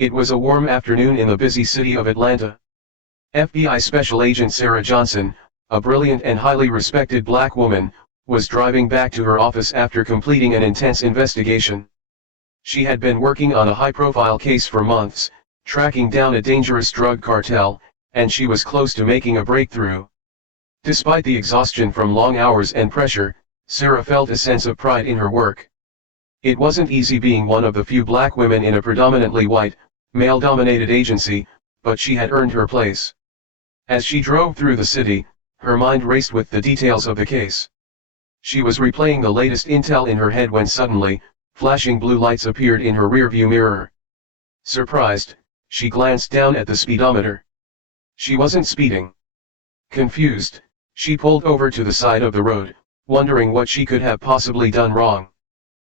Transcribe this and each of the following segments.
It was a warm afternoon in the busy city of Atlanta. FBI Special Agent Sarah Johnson, a brilliant and highly respected black woman, was driving back to her office after completing an intense investigation. She had been working on a high-profile case for months, tracking down a dangerous drug cartel, and she was close to making a breakthrough. Despite the exhaustion from long hours and pressure, Sarah felt a sense of pride in her work. It wasn't easy being one of the few black women in a predominantly white, male-dominated agency, but she had earned her place. As she drove through the city, her mind raced with the details of the case. She was replaying the latest intel in her head when suddenly, flashing blue lights appeared in her rearview mirror. Surprised, she glanced down at the speedometer. She wasn't speeding. Confused, she pulled over to the side of the road, wondering what she could have possibly done wrong.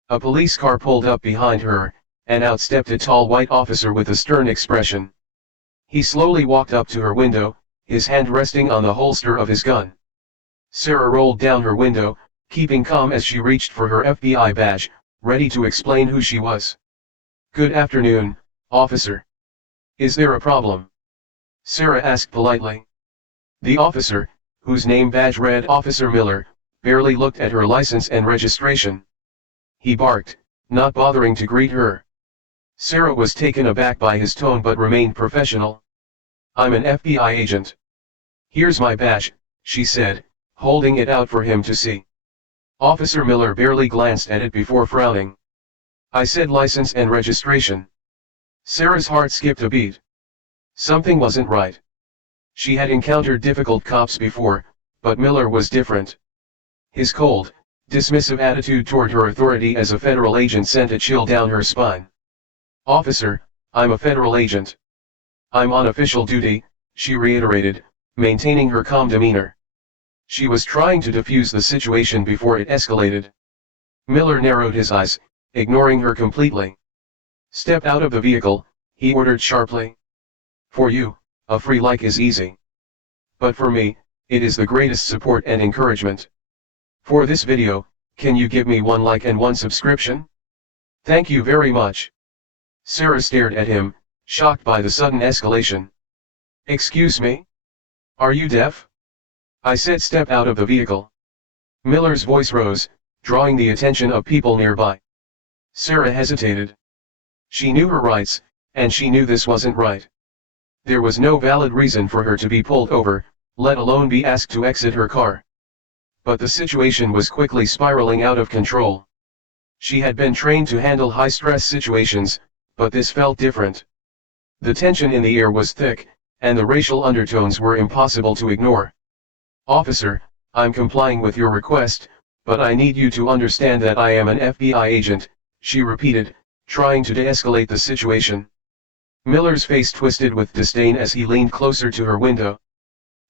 A police car pulled up behind her, and out stepped a tall white officer with a stern expression. He slowly walked up to her window, his hand resting on the holster of his gun. Sarah rolled down her window, keeping calm as she reached for her FBI badge, ready to explain who she was. "Good afternoon, officer. Is there a problem?" Sarah asked politely. The officer, whose name badge read Officer Miller, barely looked at her license and registration. He barked, not bothering to greet her. Sarah was taken aback by his tone but remained professional. "I'm an FBI agent. Here's my badge," she said, holding it out for him to see. Officer Miller barely glanced at it before frowning. "I said license and registration." Sarah's heart skipped a beat. Something wasn't right. She had encountered difficult cops before, but Miller was different. His cold, dismissive attitude toward her authority as a federal agent sent a chill down her spine. "Officer, I'm a federal agent. I'm on official duty," she reiterated, maintaining her calm demeanor. She was trying to defuse the situation before it escalated. Miller narrowed his eyes, ignoring her completely. "Step out of the vehicle," he ordered sharply. "For you, a free like is easy. But for me, it is the greatest support and encouragement. For this video, can you give me 1 like and 1 subscription? Thank you very much." Sarah stared at him, shocked by the sudden escalation. "Excuse me? Are you deaf? I said step out of the vehicle." Miller's voice rose, drawing the attention of people nearby. Sarah hesitated. She knew her rights, and she knew this wasn't right. There was no valid reason for her to be pulled over, let alone be asked to exit her car. But the situation was quickly spiraling out of control. She had been trained to handle high-stress situations, but this felt different. The tension in the air was thick, and the racial undertones were impossible to ignore. "Officer, I'm complying with your request, but I need you to understand that I am an FBI agent," she repeated, trying to de-escalate the situation. Miller's face twisted with disdain as he leaned closer to her window.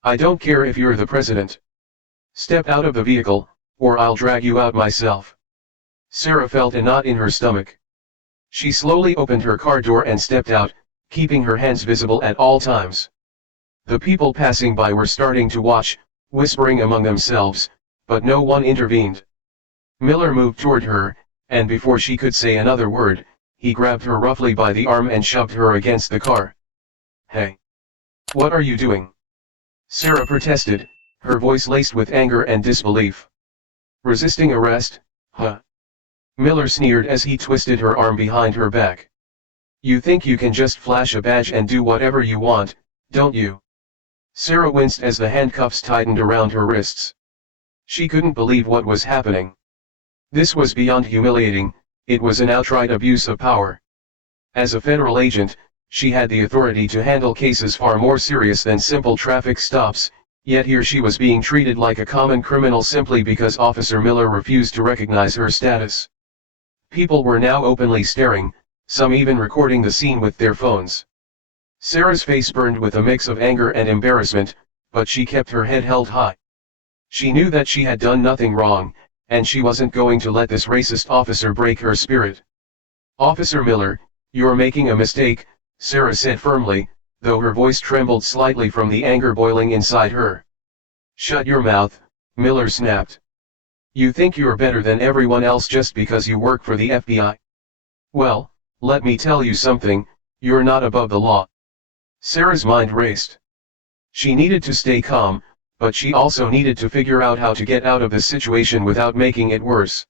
"I don't care if you're the president. Step out of the vehicle, or I'll drag you out myself." Sarah felt a knot in her stomach. She slowly opened her car door and stepped out, keeping her hands visible at all times. The people passing by were starting to watch, whispering among themselves, but no one intervened. Miller moved toward her, and before she could say another word, he grabbed her roughly by the arm and shoved her against the car. "Hey! What are you doing?" Sarah protested, her voice laced with anger and disbelief. "Resisting arrest, huh?" Miller sneered as he twisted her arm behind her back. "You think you can just flash a badge and do whatever you want, don't you?" Sarah winced as the handcuffs tightened around her wrists. She couldn't believe what was happening. This was beyond humiliating, it was an outright abuse of power. As a federal agent, she had the authority to handle cases far more serious than simple traffic stops, yet here she was being treated like a common criminal simply because Officer Miller refused to recognize her status. People were now openly staring, some even recording the scene with their phones. Sarah's face burned with a mix of anger and embarrassment, but she kept her head held high. She knew that she had done nothing wrong, and she wasn't going to let this racist officer break her spirit. "Officer Miller, you're making a mistake," Sarah said firmly, though her voice trembled slightly from the anger boiling inside her. "Shut your mouth," Miller snapped. "You think you're better than everyone else just because you work for the FBI? Well, let me tell you something, You're not above the law. Sarah's mind raced. She needed to stay calm, but she also needed to figure out how to get out of the situation without making it worse.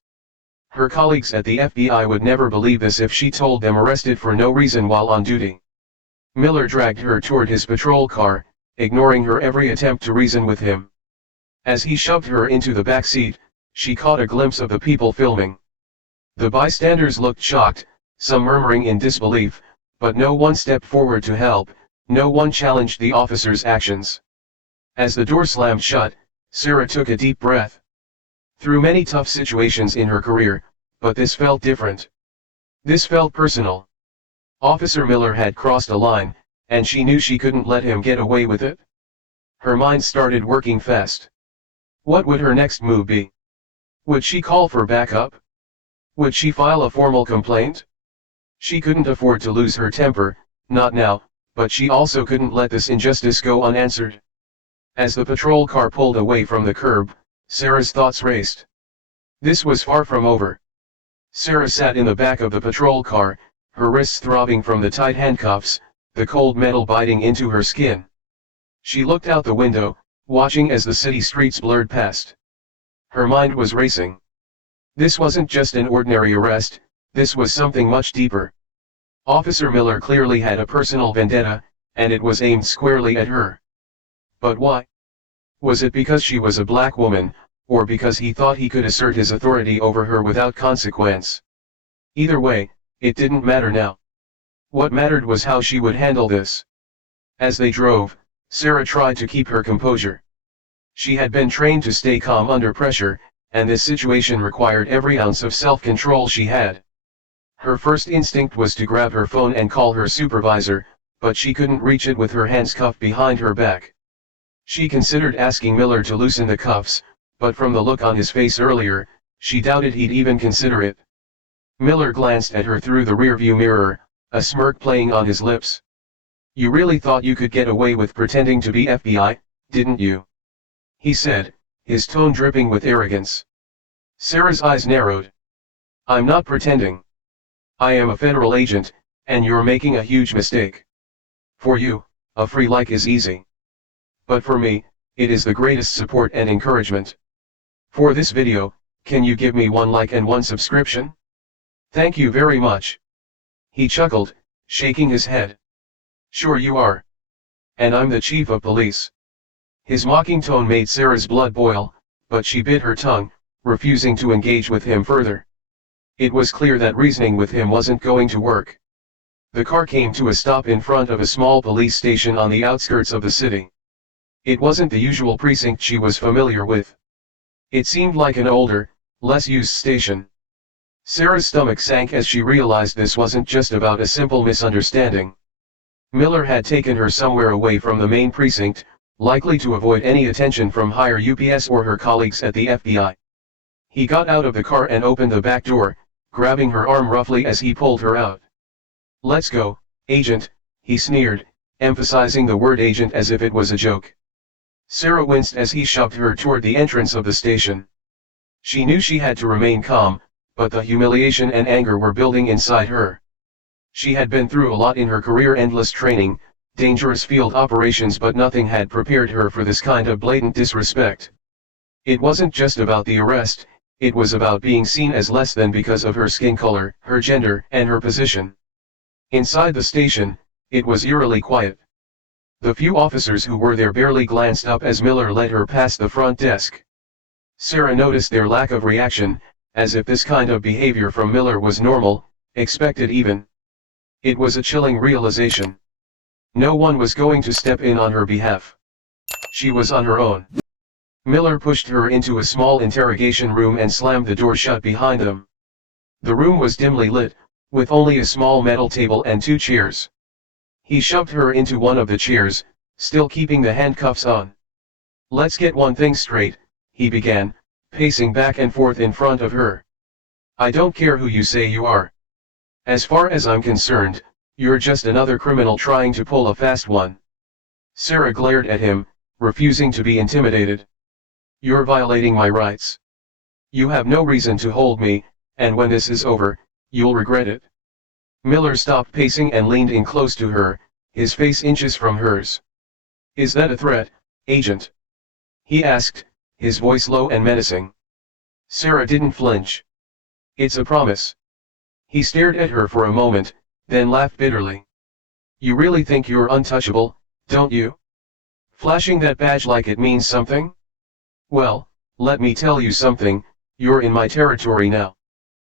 Her colleagues at the FBI would never believe this if she told them arrested for no reason while on duty. Miller dragged her toward his patrol car, ignoring her every attempt to reason with him. As he shoved her into the back seat, she caught a glimpse of the people filming. The bystanders looked shocked, some murmuring in disbelief, but no one stepped forward to help, no one challenged the officer's actions. As the door slammed shut, Sarah took a deep breath. Through many tough situations in her career, but this felt different. This felt personal. Officer Miller had crossed a line, and she knew she couldn't let him get away with it. Her mind started working fast. What would her next move be? Would she call for backup? Would she file a formal complaint? She couldn't afford to lose her temper, not now, but she also couldn't let this injustice go unanswered. As the patrol car pulled away from the curb, Sarah's thoughts raced. This was far from over. Sarah sat in the back of the patrol car, her wrists throbbing from the tight handcuffs, the cold metal biting into her skin. She looked out the window, watching as the city streets blurred past. Her mind was racing. This wasn't just an ordinary arrest, this was something much deeper. Officer Miller clearly had a personal vendetta, and it was aimed squarely at her. But why? Was it because she was a black woman, or because he thought he could assert his authority over her without consequence? Either way, it didn't matter now. What mattered was how she would handle this. As they drove, Sarah tried to keep her composure. She had been trained to stay calm under pressure, and this situation required every ounce of self-control she had. Her first instinct was to grab her phone and call her supervisor, but she couldn't reach it with her hands cuffed behind her back. She considered asking Miller to loosen the cuffs, but from the look on his face earlier, she doubted he'd even consider it. Miller glanced at her through the rearview mirror, a smirk playing on his lips. "You really thought you could get away with pretending to be FBI, didn't you?" he said, his tone dripping with arrogance. Sarah's eyes narrowed. "I'm not pretending. I am a federal agent, and you're making a huge mistake. For you, a free like is easy. But for me, it is the greatest support and encouragement. For this video, can you give me 1 like and 1 subscription? Thank you very much." He chuckled, shaking his head. "Sure you are. And I'm the chief of police." His mocking tone made Sarah's blood boil, but she bit her tongue, refusing to engage with him further. It was clear that reasoning with him wasn't going to work. The car came to a stop in front of a small police station on the outskirts of the city. It wasn't the usual precinct she was familiar with. It seemed like an older, less used station. Sarah's stomach sank as she realized this wasn't just about a simple misunderstanding. Miller had taken her somewhere away from the main precinct, likely to avoid any attention from higher UPS or her colleagues at the FBI. He got out of the car and opened the back door, grabbing her arm roughly as he pulled her out. "Let's go, Agent," he sneered, emphasizing the word agent as if it was a joke. Sarah winced as he shoved her toward the entrance of the station. She knew she had to remain calm, but the humiliation and anger were building inside her. She had been through a lot in her career, endless training, dangerous field operations, but nothing had prepared her for this kind of blatant disrespect. It wasn't just about the arrest, it was about being seen as less than because of her skin color, her gender, and her position. Inside the station, it was eerily quiet. The few officers who were there barely glanced up as Miller led her past the front desk. Sarah noticed their lack of reaction, as if this kind of behavior from Miller was normal, expected even. It was a chilling realization. No one was going to step in on her behalf. She was on her own. Miller pushed her into a small interrogation room and slammed the door shut behind them. The room was dimly lit, with only a small metal table and 2 chairs. He shoved her into one of the chairs, still keeping the handcuffs on. "Let's get one thing straight," he began, pacing back and forth in front of her. "I don't care who you say you are. As far as I'm concerned, you're just another criminal trying to pull a fast one." Sarah glared at him, refusing to be intimidated. "You're violating my rights. You have no reason to hold me, and when this is over, you'll regret it." Miller stopped pacing and leaned in close to her, his face inches from hers. "Is that a threat, Agent?" he asked, his voice low and menacing. Sarah didn't flinch. "It's a promise." He stared at her for a moment, then laughed bitterly. "You really think you're untouchable, don't you? Flashing that badge like it means something? Well, let me tell you something, you're in my territory now."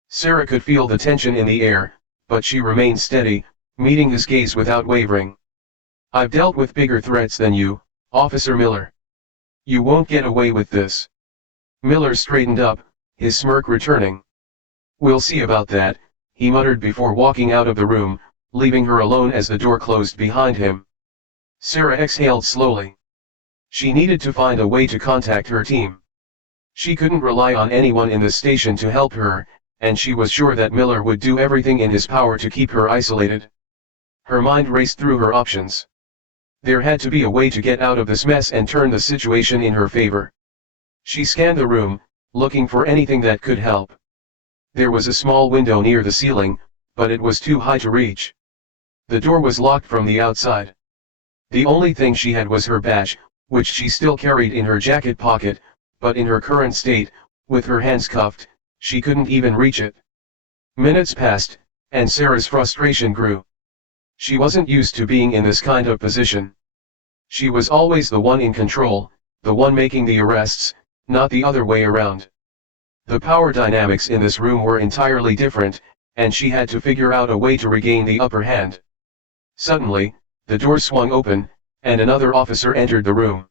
Sarah could feel the tension in the air, but she remained steady, meeting his gaze without wavering. "I've dealt with bigger threats than you, Officer Miller. You won't get away with this." Miller straightened up, his smirk returning. "We'll see about that," he muttered before walking out of the room, leaving her alone as the door closed behind him. Sarah exhaled slowly. She needed to find a way to contact her team. She couldn't rely on anyone in the station to help her, and she was sure that Miller would do everything in his power to keep her isolated. Her mind raced through her options. There had to be a way to get out of this mess and turn the situation in her favor. She scanned the room, looking for anything that could help. There was a small window near the ceiling, but it was too high to reach. The door was locked from the outside. The only thing she had was her badge, which she still carried in her jacket pocket, but in her current state, with her hands cuffed, she couldn't even reach it. Minutes passed, and Sarah's frustration grew. She wasn't used to being in this kind of position. She was always the one in control, the one making the arrests, not the other way around. The power dynamics in this room were entirely different, and she had to figure out a way to regain the upper hand. Suddenly, the door swung open, and another officer entered the room.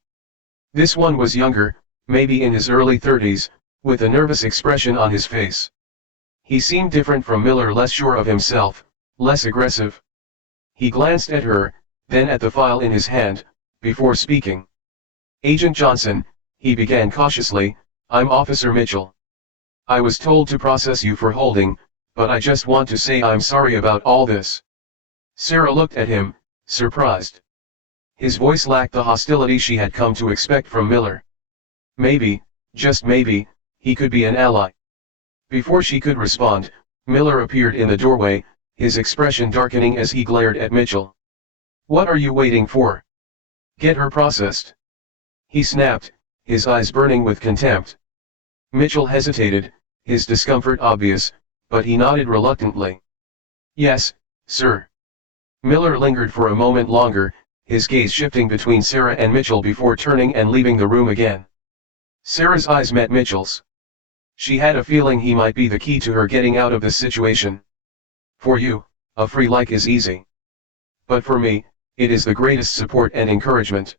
This one was younger, maybe in his early 30s, with a nervous expression on his face. He seemed different from Miller, less sure of himself, less aggressive. He glanced at her, then at the file in his hand, before speaking. "Agent Johnson," he began cautiously, "I'm Officer Mitchell. I was told to process you for holding, but I just want to say I'm sorry about all this." Sarah looked at him, surprised. His voice lacked the hostility she had come to expect from Miller. Maybe, just maybe, he could be an ally. Before she could respond, Miller appeared in the doorway, his expression darkening as he glared at Mitchell. "What are you waiting for? Get her processed," he snapped, his eyes burning with contempt. Mitchell hesitated, his discomfort obvious, but he nodded reluctantly. "Yes, sir." Miller lingered for a moment longer, his gaze shifting between Sarah and Mitchell before turning and leaving the room again. Sarah's eyes met Mitchell's. She had a feeling he might be the key to her getting out of this situation. "For you, a free like is easy. But for me, it is the greatest support and encouragement.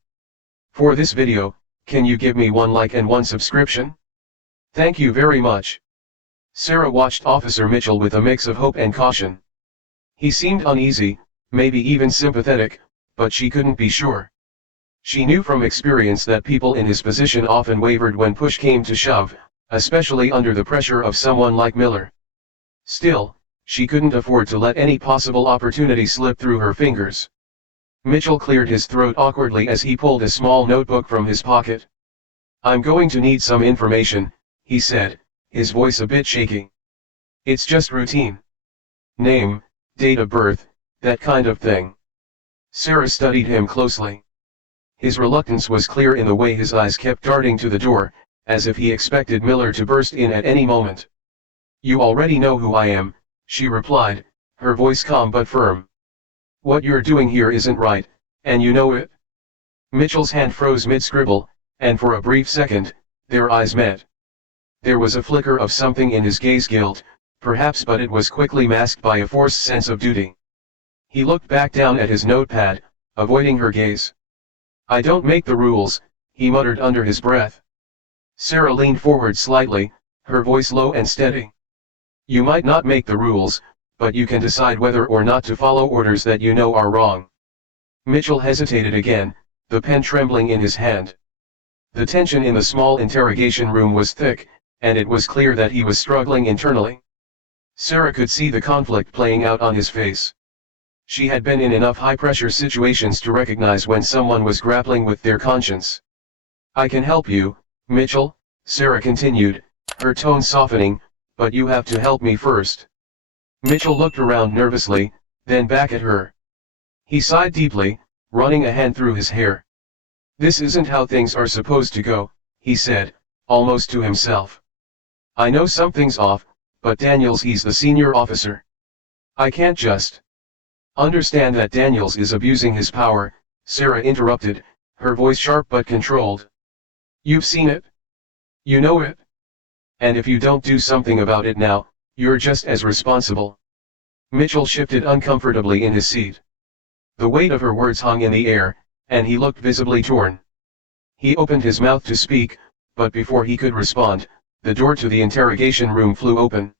For this video, can you give me 1 like and 1 subscription? Thank you very much." Sarah watched Officer Mitchell with a mix of hope and caution. He seemed uneasy, maybe even sympathetic, but she couldn't be sure. She knew from experience that people in his position often wavered when push came to shove, especially under the pressure of someone like Miller. Still, she couldn't afford to let any possible opportunity slip through her fingers. Mitchell cleared his throat awkwardly as he pulled a small notebook from his pocket. "I'm going to need some information," he said, his voice a bit shaky. "It's just routine. Name, date of birth, that kind of thing." Sarah studied him closely. His reluctance was clear in the way his eyes kept darting to the door, as if he expected Miller to burst in at any moment. "You already know who I am," she replied, her voice calm but firm. "What you're doing here isn't right, and you know it." Mitchell's hand froze mid-scribble, and for a brief second, their eyes met. There was a flicker of something in his gaze, guilt, perhaps, but it was quickly masked by a forced sense of duty. He looked back down at his notepad, avoiding her gaze. "I don't make the rules," he muttered under his breath. Sarah leaned forward slightly, her voice low and steady. "You might not make the rules, but you can decide whether or not to follow orders that you know are wrong." Mitchell hesitated again, the pen trembling in his hand. The tension in the small interrogation room was thick, and it was clear that he was struggling internally. Sarah could see the conflict playing out on his face. She had been in enough high-pressure situations to recognize when someone was grappling with their conscience. "I can help you, Mitchell," Sarah continued, her tone softening, "but you have to help me first." Mitchell looked around nervously, then back at her. He sighed deeply, running a hand through his hair. "This isn't how things are supposed to go," he said, almost to himself. "I know something's off, but he's the senior officer. I can't just understand that Daniels is abusing his power," Sarah interrupted, her voice sharp but controlled. "You've seen it. You know it. And if you don't do something about it now, you're just as responsible." Mitchell shifted uncomfortably in his seat. The weight of her words hung in the air, and he looked visibly torn. He opened his mouth to speak, but before he could respond, the door to the interrogation room flew open.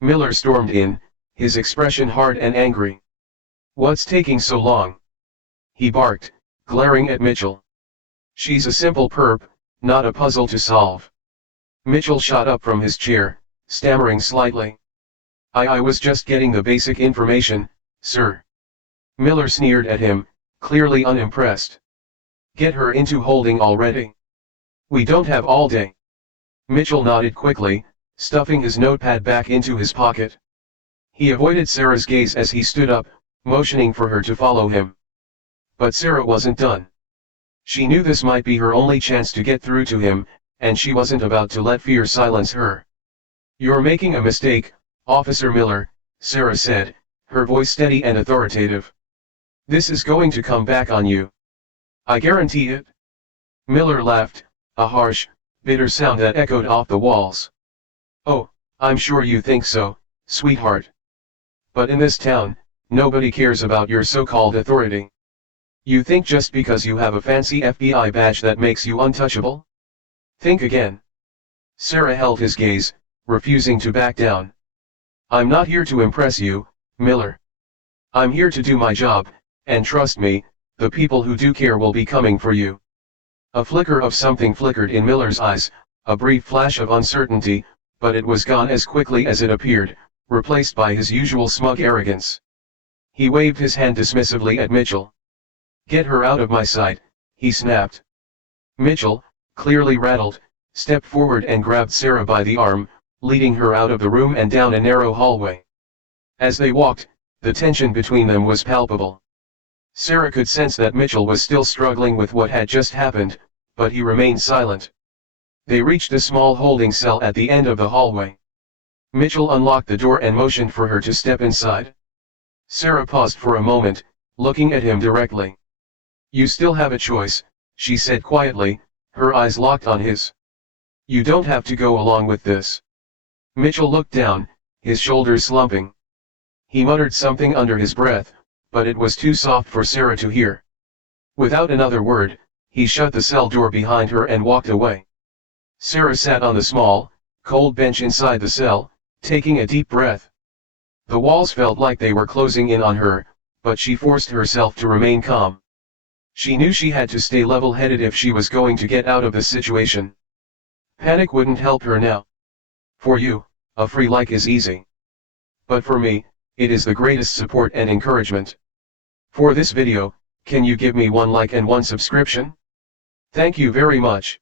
Miller stormed in, his expression hard and angry. "What's taking so long?" he barked, glaring at Mitchell. "She's a simple perp, not a puzzle to solve." Mitchell shot up from his chair, stammering slightly. I was just getting the basic information, sir." Miller sneered at him, clearly unimpressed. "Get her into holding already. We don't have all day." Mitchell nodded quickly, stuffing his notepad back into his pocket. He avoided Sarah's gaze as he stood up, motioning for her to follow him. But Sarah wasn't done. She knew this might be her only chance to get through to him, and she wasn't about to let fear silence her. "You're making a mistake, Officer Miller," Sarah said, her voice steady and authoritative. "This is going to come back on you. I guarantee it." Miller laughed, a harsh, bitter sound that echoed off the walls. "Oh, I'm sure you think so, sweetheart. But in this town, nobody cares about your so-called authority. You think just because you have a fancy FBI badge that makes you untouchable? Think again." Sarah held his gaze, refusing to back down. "I'm not here to impress you, Miller. I'm here to do my job, and trust me, the people who do care will be coming for you." A flicker of something flickered in Miller's eyes, a brief flash of uncertainty, but it was gone as quickly as it appeared, replaced by his usual smug arrogance. He waved his hand dismissively at Mitchell. "Get her out of my sight," he snapped. Mitchell, clearly rattled, stepped forward and grabbed Sarah by the arm, leading her out of the room and down a narrow hallway. As they walked, the tension between them was palpable. Sarah could sense that Mitchell was still struggling with what had just happened, but he remained silent. They reached a small holding cell at the end of the hallway. Mitchell unlocked the door and motioned for her to step inside. Sarah paused for a moment, looking at him directly. "You still have a choice," she said quietly, her eyes locked on his. "You don't have to go along with this." Mitchell looked down, his shoulders slumping. He muttered something under his breath, but it was too soft for Sarah to hear. Without another word, he shut the cell door behind her and walked away. Sarah sat on the small, cold bench inside the cell, taking a deep breath. The walls felt like they were closing in on her, but she forced herself to remain calm. She knew she had to stay level-headed if she was going to get out of the situation. Panic wouldn't help her now. For you, a free like is easy. But for me, it is the greatest support and encouragement. For this video, can you give me 1 like and 1 subscription? Thank you very much.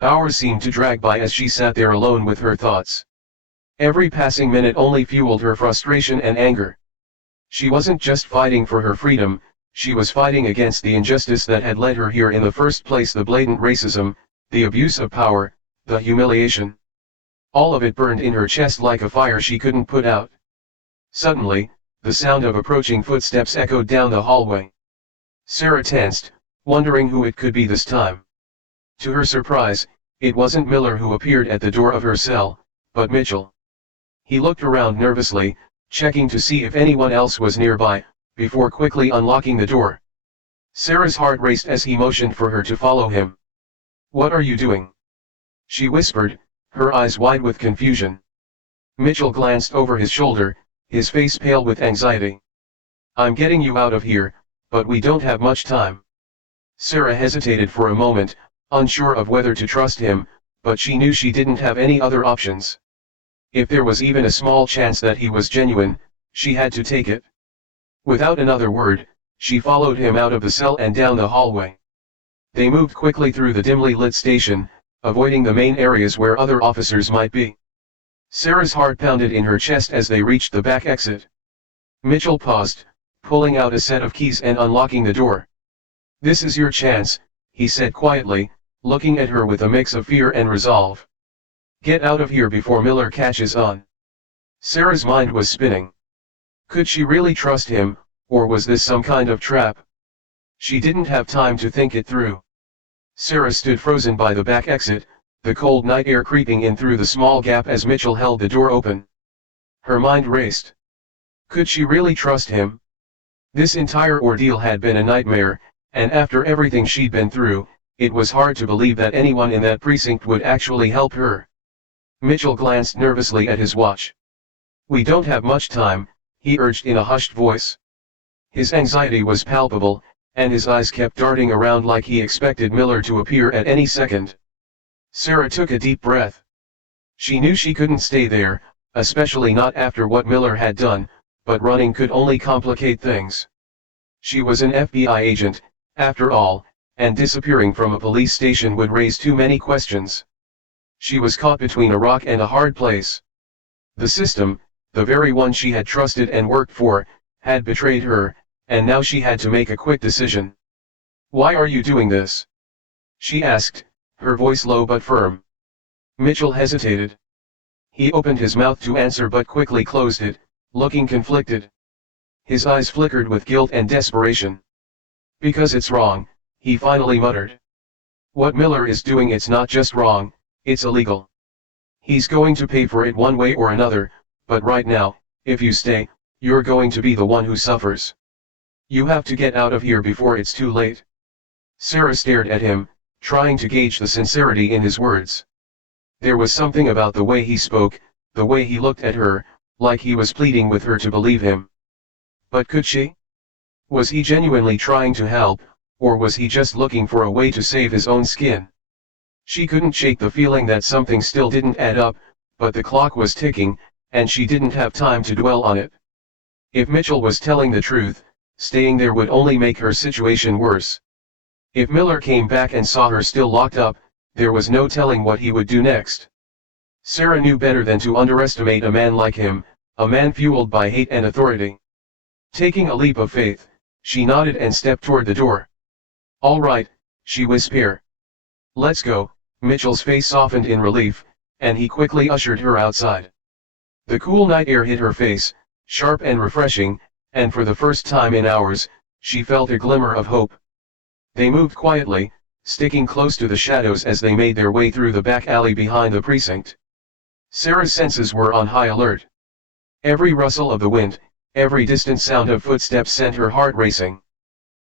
Hours seemed to drag by as she sat there alone with her thoughts. Every passing minute only fueled her frustration and anger. She wasn't just fighting for her freedom, she was fighting against the injustice that had led her here in the first place, the blatant racism, the abuse of power, the humiliation. All of it burned in her chest like a fire she couldn't put out. Suddenly, the sound of approaching footsteps echoed down the hallway. Sarah tensed, wondering who it could be this time. To her surprise, it wasn't Miller who appeared at the door of her cell, but Mitchell. He looked around nervously, checking to see if anyone else was nearby, before quickly unlocking the door. Sarah's heart raced as he motioned for her to follow him. "What are you doing?" she whispered, her eyes wide with confusion. Mitchell glanced over his shoulder, his face pale with anxiety. "I'm getting you out of here, but we don't have much time." Sarah hesitated for a moment, unsure of whether to trust him, but she knew she didn't have any other options. If there was even a small chance that he was genuine, she had to take it. Without another word, she followed him out of the cell and down the hallway. They moved quickly through the dimly lit station, avoiding the main areas where other officers might be. Sarah's heart pounded in her chest as they reached the back exit. Mitchell paused, pulling out a set of keys and unlocking the door. "This is your chance," he said quietly, looking at her with a mix of fear and resolve. "Get out of here before Miller catches on." Sarah's mind was spinning. Could she really trust him, or was this some kind of trap? She didn't have time to think it through. Sarah stood frozen by the back exit, the cold night air creeping in through the small gap as Mitchell held the door open. Her mind raced. Could she really trust him? This entire ordeal had been a nightmare, and after everything she'd been through, it was hard to believe that anyone in that precinct would actually help her. Mitchell glanced nervously at his watch. "We don't have much time," he urged in a hushed voice. His anxiety was palpable, and his eyes kept darting around like he expected Miller to appear at any second. Sarah took a deep breath. She knew she couldn't stay there, especially not after what Miller had done, but running could only complicate things. She was an FBI agent, after all, and disappearing from a police station would raise too many questions. She was caught between a rock and a hard place. The system, the very one she had trusted and worked for, had betrayed her, and now she had to make a quick decision. "Why are you doing this?" she asked, her voice low but firm. Mitchell hesitated. He opened his mouth to answer but quickly closed it, looking conflicted. His eyes flickered with guilt and desperation. "Because it's wrong," he finally muttered. "What Miller is doing, it's not just wrong, it's illegal. He's going to pay for it one way or another, but right now, if you stay, you're going to be the one who suffers. You have to get out of here before it's too late." Sarah stared at him, trying to gauge the sincerity in his words. There was something about the way he spoke, the way he looked at her, like he was pleading with her to believe him. But could she? Was he genuinely trying to help, or was he just looking for a way to save his own skin? She couldn't shake the feeling that something still didn't add up, but the clock was ticking, and she didn't have time to dwell on it. If Mitchell was telling the truth, staying there would only make her situation worse. If Miller came back and saw her still locked up, there was no telling what he would do next. Sarah knew better than to underestimate a man like him, a man fueled by hate and authority. Taking a leap of faith, she nodded and stepped toward the door. "All right," she whispered. "Let's go." Mitchell's face softened in relief, and he quickly ushered her outside. The cool night air hit her face, sharp and refreshing, and for the first time in hours, she felt a glimmer of hope. They moved quietly, sticking close to the shadows as they made their way through the back alley behind the precinct. Sarah's senses were on high alert. Every rustle of the wind, every distant sound of footsteps sent her heart racing.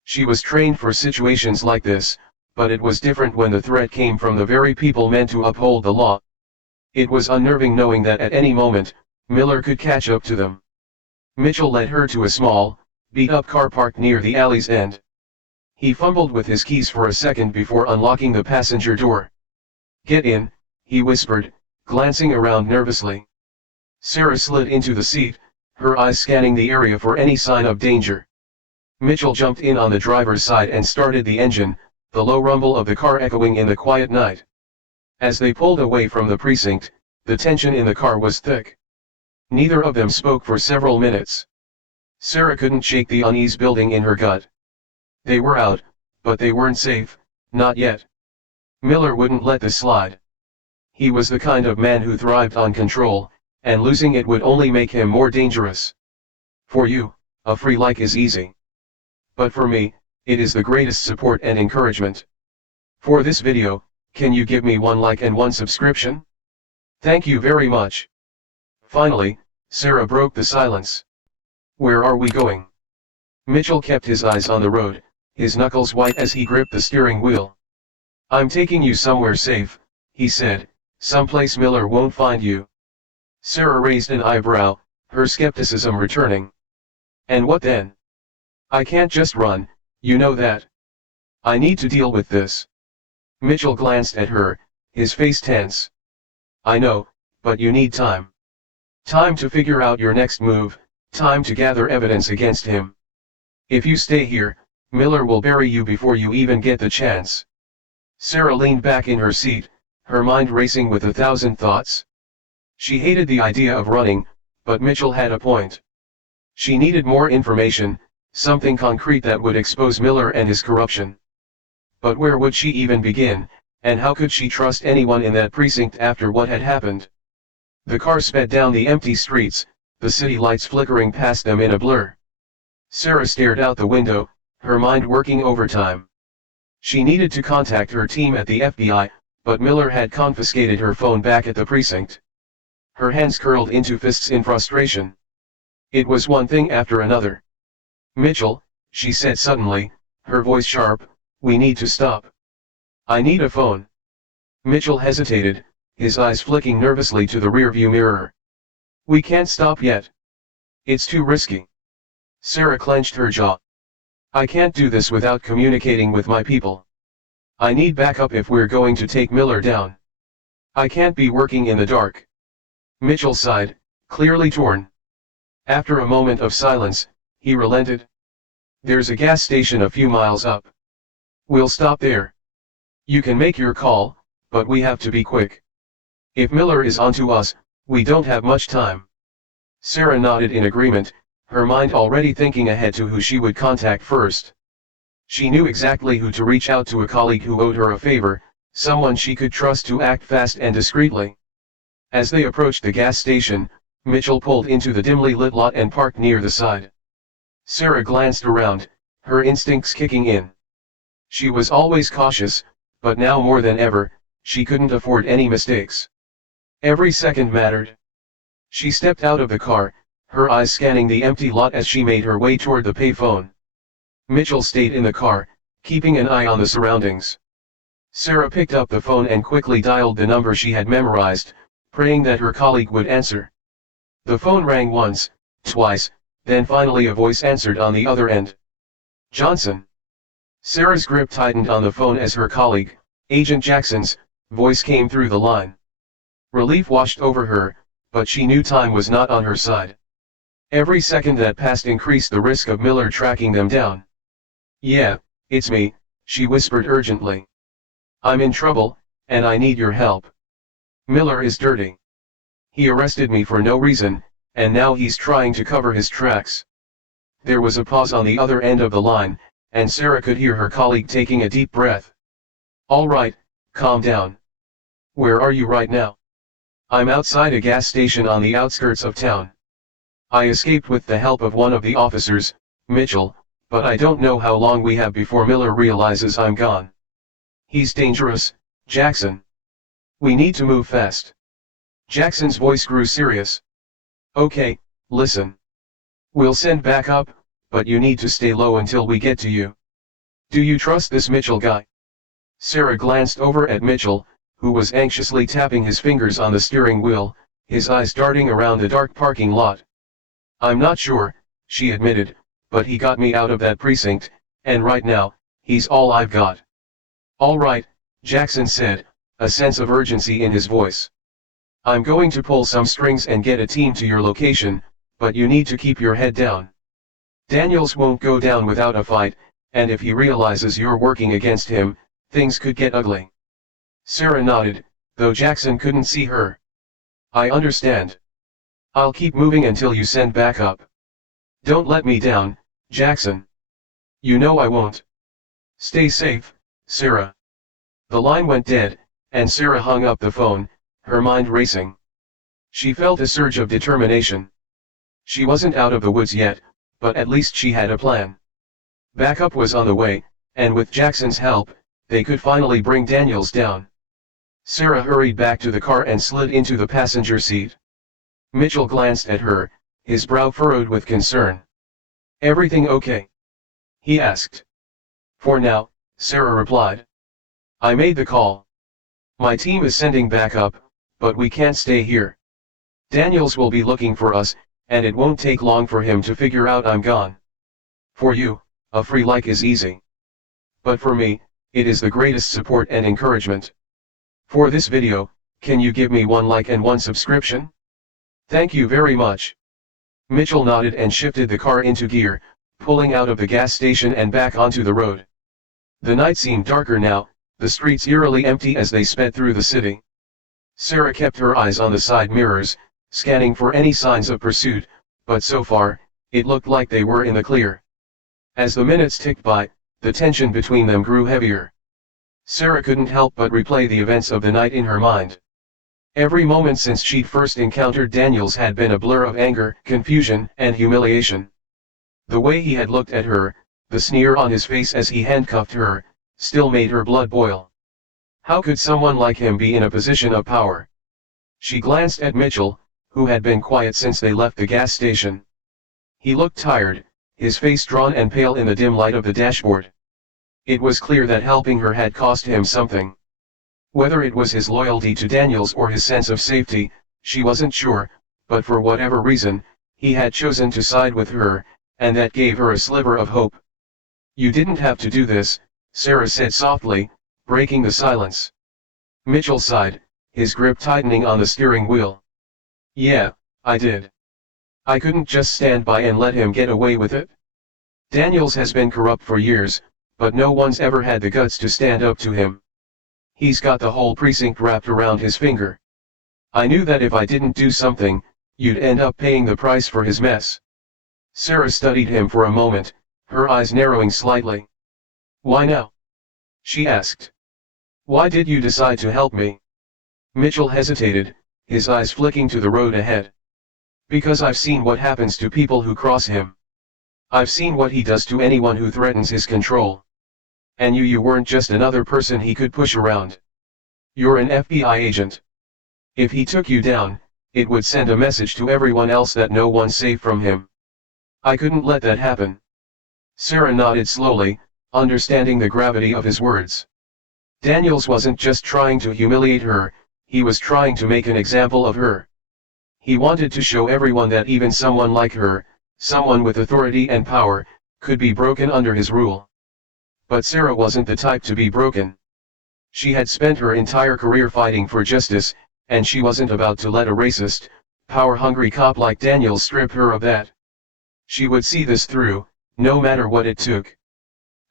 She was trained for situations like this, but it was different when the threat came from the very people meant to uphold the law. It was unnerving knowing that at any moment, Miller could catch up to them. Mitchell led her to a small, beat-up car parked near the alley's end. He fumbled with his keys for a second before unlocking the passenger door. "Get in," he whispered, glancing around nervously. Sarah slid into the seat, her eyes scanning the area for any sign of danger. Mitchell jumped in on the driver's side and started the engine, the low rumble of the car echoing in the quiet night. As they pulled away from the precinct, the tension in the car was thick. Neither of them spoke for several minutes. Sarah couldn't shake the unease building in her gut. They were out, but they weren't safe, not yet. Miller wouldn't let this slide. He was the kind of man who thrived on control, and losing it would only make him more dangerous. For you, a free like is easy. But for me, it is the greatest support and encouragement. For this video, can you give me one like and one subscription? Thank you very much. Finally, Sarah broke the silence. "Where are we going?" Mitchell kept his eyes on the road, his knuckles white as he gripped the steering wheel. "I'm taking you somewhere safe," he said, "someplace Miller won't find you." Sarah raised an eyebrow, her skepticism returning. "And what then? I can't just run, you know that. I need to deal with this." Mitchell glanced at her, his face tense. "I know, but you need time. Time to figure out your next move, time to gather evidence against him. If you stay here, Miller will bury you before you even get the chance." Sarah leaned back in her seat, her mind racing with 1,000 thoughts. She hated the idea of running, but Mitchell had a point. She needed more information, something concrete that would expose Miller and his corruption. But where would she even begin, and how could she trust anyone in that precinct after what had happened? The car sped down the empty streets, the city lights flickering past them in a blur. Sarah stared out the window, her mind working overtime. She needed to contact her team at the FBI, but Miller had confiscated her phone back at the precinct. Her hands curled into fists in frustration. It was one thing after another. "Mitchell," she said suddenly, her voice sharp, "we need to stop. I need a phone." Mitchell hesitated, his eyes flicking nervously to the rearview mirror. "We can't stop yet. It's too risky." Sarah clenched her jaw. "I can't do this without communicating with my people. I need backup if we're going to take Miller down. I can't be working in the dark." Mitchell sighed, clearly torn. After a moment of silence, he relented. "There's a gas station a few miles up. We'll stop there. You can make your call, but we have to be quick. If Miller is onto us, we don't have much time." Sarah nodded in agreement, her mind already thinking ahead to who she would contact first. She knew exactly who to reach out to, a colleague who owed her a favor, someone she could trust to act fast and discreetly. As they approached the gas station, Mitchell pulled into the dimly lit lot and parked near the side. Sarah glanced around, her instincts kicking in. She was always cautious, but now more than ever, she couldn't afford any mistakes. Every second mattered. She stepped out of the car, her eyes scanning the empty lot as she made her way toward the payphone. Mitchell stayed in the car, keeping an eye on the surroundings. Sarah picked up the phone and quickly dialed the number she had memorized, praying that her colleague would answer. The phone rang once, twice, then finally a voice answered on the other end. "Johnson." Sarah's grip tightened on the phone as her colleague, Agent Jackson's, voice came through the line. Relief washed over her, but she knew time was not on her side. Every second that passed increased the risk of Miller tracking them down. "Yeah, it's me," she whispered urgently. "I'm in trouble, and I need your help. Miller is dirty. He arrested me for no reason, and now he's trying to cover his tracks." There was a pause on the other end of the line, and Sarah could hear her colleague taking a deep breath. "All right, calm down. Where are you right now?" "I'm outside a gas station on the outskirts of town. I escaped with the help of one of the officers, Mitchell, but I don't know how long we have before Miller realizes I'm gone. He's dangerous, Jackson. We need to move fast." Jackson's voice grew serious. "Okay, listen. We'll send backup, but you need to stay low until we get to you. Do you trust this Mitchell guy?" Sarah glanced over at Mitchell, who was anxiously tapping his fingers on the steering wheel, his eyes darting around the dark parking lot. "I'm not sure," she admitted, "but he got me out of that precinct, and right now, he's all I've got." "All right," Jackson said, a sense of urgency in his voice. "I'm going to pull some strings and get a team to your location, but you need to keep your head down. Daniels won't go down without a fight, and if he realizes you're working against him, things could get ugly." Sarah nodded, though Jackson couldn't see her. "I understand. I'll keep moving until you send backup. Don't let me down, Jackson. You know I won't. Stay safe, Sarah." The line went dead, and Sarah hung up the phone, her mind racing. She felt a surge of determination. She wasn't out of the woods yet, but at least she had a plan. Backup was on the way, and with Jackson's help, they could finally bring Daniels down. Sarah hurried back to the car and slid into the passenger seat. Mitchell glanced at her, his brow furrowed with concern. "Everything okay?" he asked. "For now," Sarah replied. "I made the call. My team is sending backup, but we can't stay here. Daniels will be looking for us, and it won't take long for him to figure out I'm gone. For you, a free like is easy. But for me, it is the greatest support and encouragement. For this video, can you give me 1 like and 1 subscription? Thank you very much." Mitchell nodded and shifted the car into gear, pulling out of the gas station and back onto the road. The night seemed darker now, the streets eerily empty as they sped through the city. Sarah kept her eyes on the side mirrors, scanning for any signs of pursuit, but so far, it looked like they were in the clear. As the minutes ticked by, the tension between them grew heavier. Sarah couldn't help but replay the events of the night in her mind. Every moment since she'd first encountered Daniels had been a blur of anger, confusion, and humiliation. The way he had looked at her, the sneer on his face as he handcuffed her, still made her blood boil. How could someone like him be in a position of power? She glanced at Mitchell, who had been quiet since they left the gas station. He looked tired, his face drawn and pale in the dim light of the dashboard. It was clear that helping her had cost him something. Whether it was his loyalty to Daniels or his sense of safety, she wasn't sure, but for whatever reason, he had chosen to side with her, and that gave her a sliver of hope. "You didn't have to do this," Sarah said softly, breaking the silence. Mitchell sighed, his grip tightening on the steering wheel. "Yeah, I did. I couldn't just stand by and let him get away with it. Daniels has been corrupt for years, but no one's ever had the guts to stand up to him. He's got the whole precinct wrapped around his finger. I knew that if I didn't do something, you'd end up paying the price for his mess." Sarah studied him for a moment, her eyes narrowing slightly. "Why now?" she asked. "Why did you decide to help me?" Mitchell hesitated, his eyes flicking to the road ahead. "Because I've seen what happens to people who cross him. I've seen what he does to anyone who threatens his control. And you weren't just another person he could push around. You're an FBI agent. If he took you down, it would send a message to everyone else that no one's safe from him. I couldn't let that happen." Sarah nodded slowly, understanding the gravity of his words. Daniels wasn't just trying to humiliate her, he was trying to make an example of her. He wanted to show everyone that even someone like her, someone with authority and power, could be broken under his rule. But Sarah wasn't the type to be broken. She had spent her entire career fighting for justice, and she wasn't about to let a racist, power-hungry cop like Daniels strip her of that. She would see this through, no matter what it took.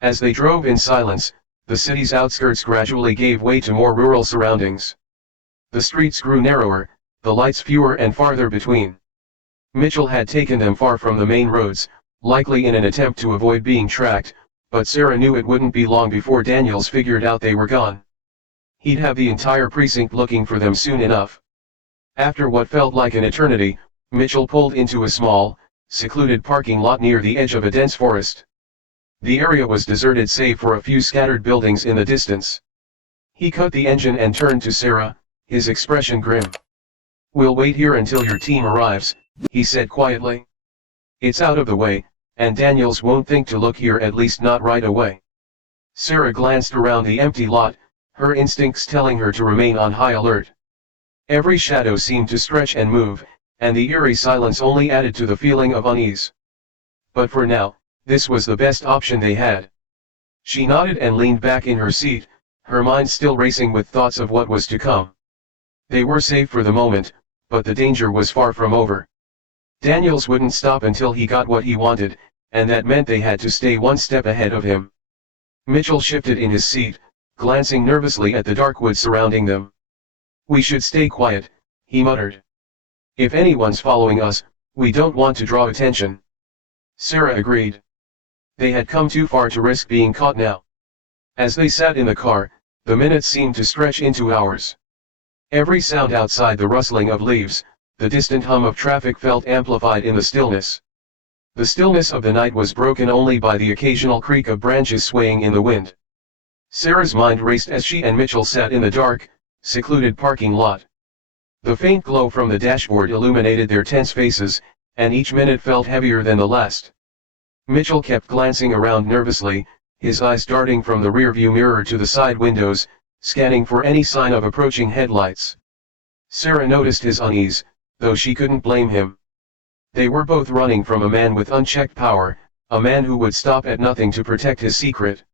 As they drove in silence, the city's outskirts gradually gave way to more rural surroundings. The streets grew narrower, the lights fewer and farther between. Mitchell had taken them far from the main roads, likely in an attempt to avoid being tracked, but Sarah knew it wouldn't be long before Daniels figured out they were gone. He'd have the entire precinct looking for them soon enough. After what felt like an eternity, Mitchell pulled into a small, secluded parking lot near the edge of a dense forest. The area was deserted save for a few scattered buildings in the distance. He cut the engine and turned to Sarah, his expression grim. "We'll wait here until your team arrives," he said quietly. "It's out of the way, and Daniels won't think to look here, at least not right away." Sarah glanced around the empty lot, her instincts telling her to remain on high alert. Every shadow seemed to stretch and move, and the eerie silence only added to the feeling of unease. But for now, this was the best option they had. She nodded and leaned back in her seat, her mind still racing with thoughts of what was to come. They were safe for the moment, but the danger was far from over. Daniels wouldn't stop until he got what he wanted, and that meant they had to stay one step ahead of him. Mitchell shifted in his seat, glancing nervously at the dark woods surrounding them. "We should stay quiet," he muttered. "If anyone's following us, we don't want to draw attention." Sarah agreed. They had come too far to risk being caught now. As they sat in the car, the minutes seemed to stretch into hours. Every sound outside, the rustling of leaves, the distant hum of traffic, felt amplified in the stillness. The stillness of the night was broken only by the occasional creak of branches swaying in the wind. Sarah's mind raced as she and Mitchell sat in the dark, secluded parking lot. The faint glow from the dashboard illuminated their tense faces, and each minute felt heavier than the last. Mitchell kept glancing around nervously, his eyes darting from the rearview mirror to the side windows, scanning for any sign of approaching headlights. Sarah noticed his unease, though she couldn't blame him. They were both running from a man with unchecked power, a man who would stop at nothing to protect his secret.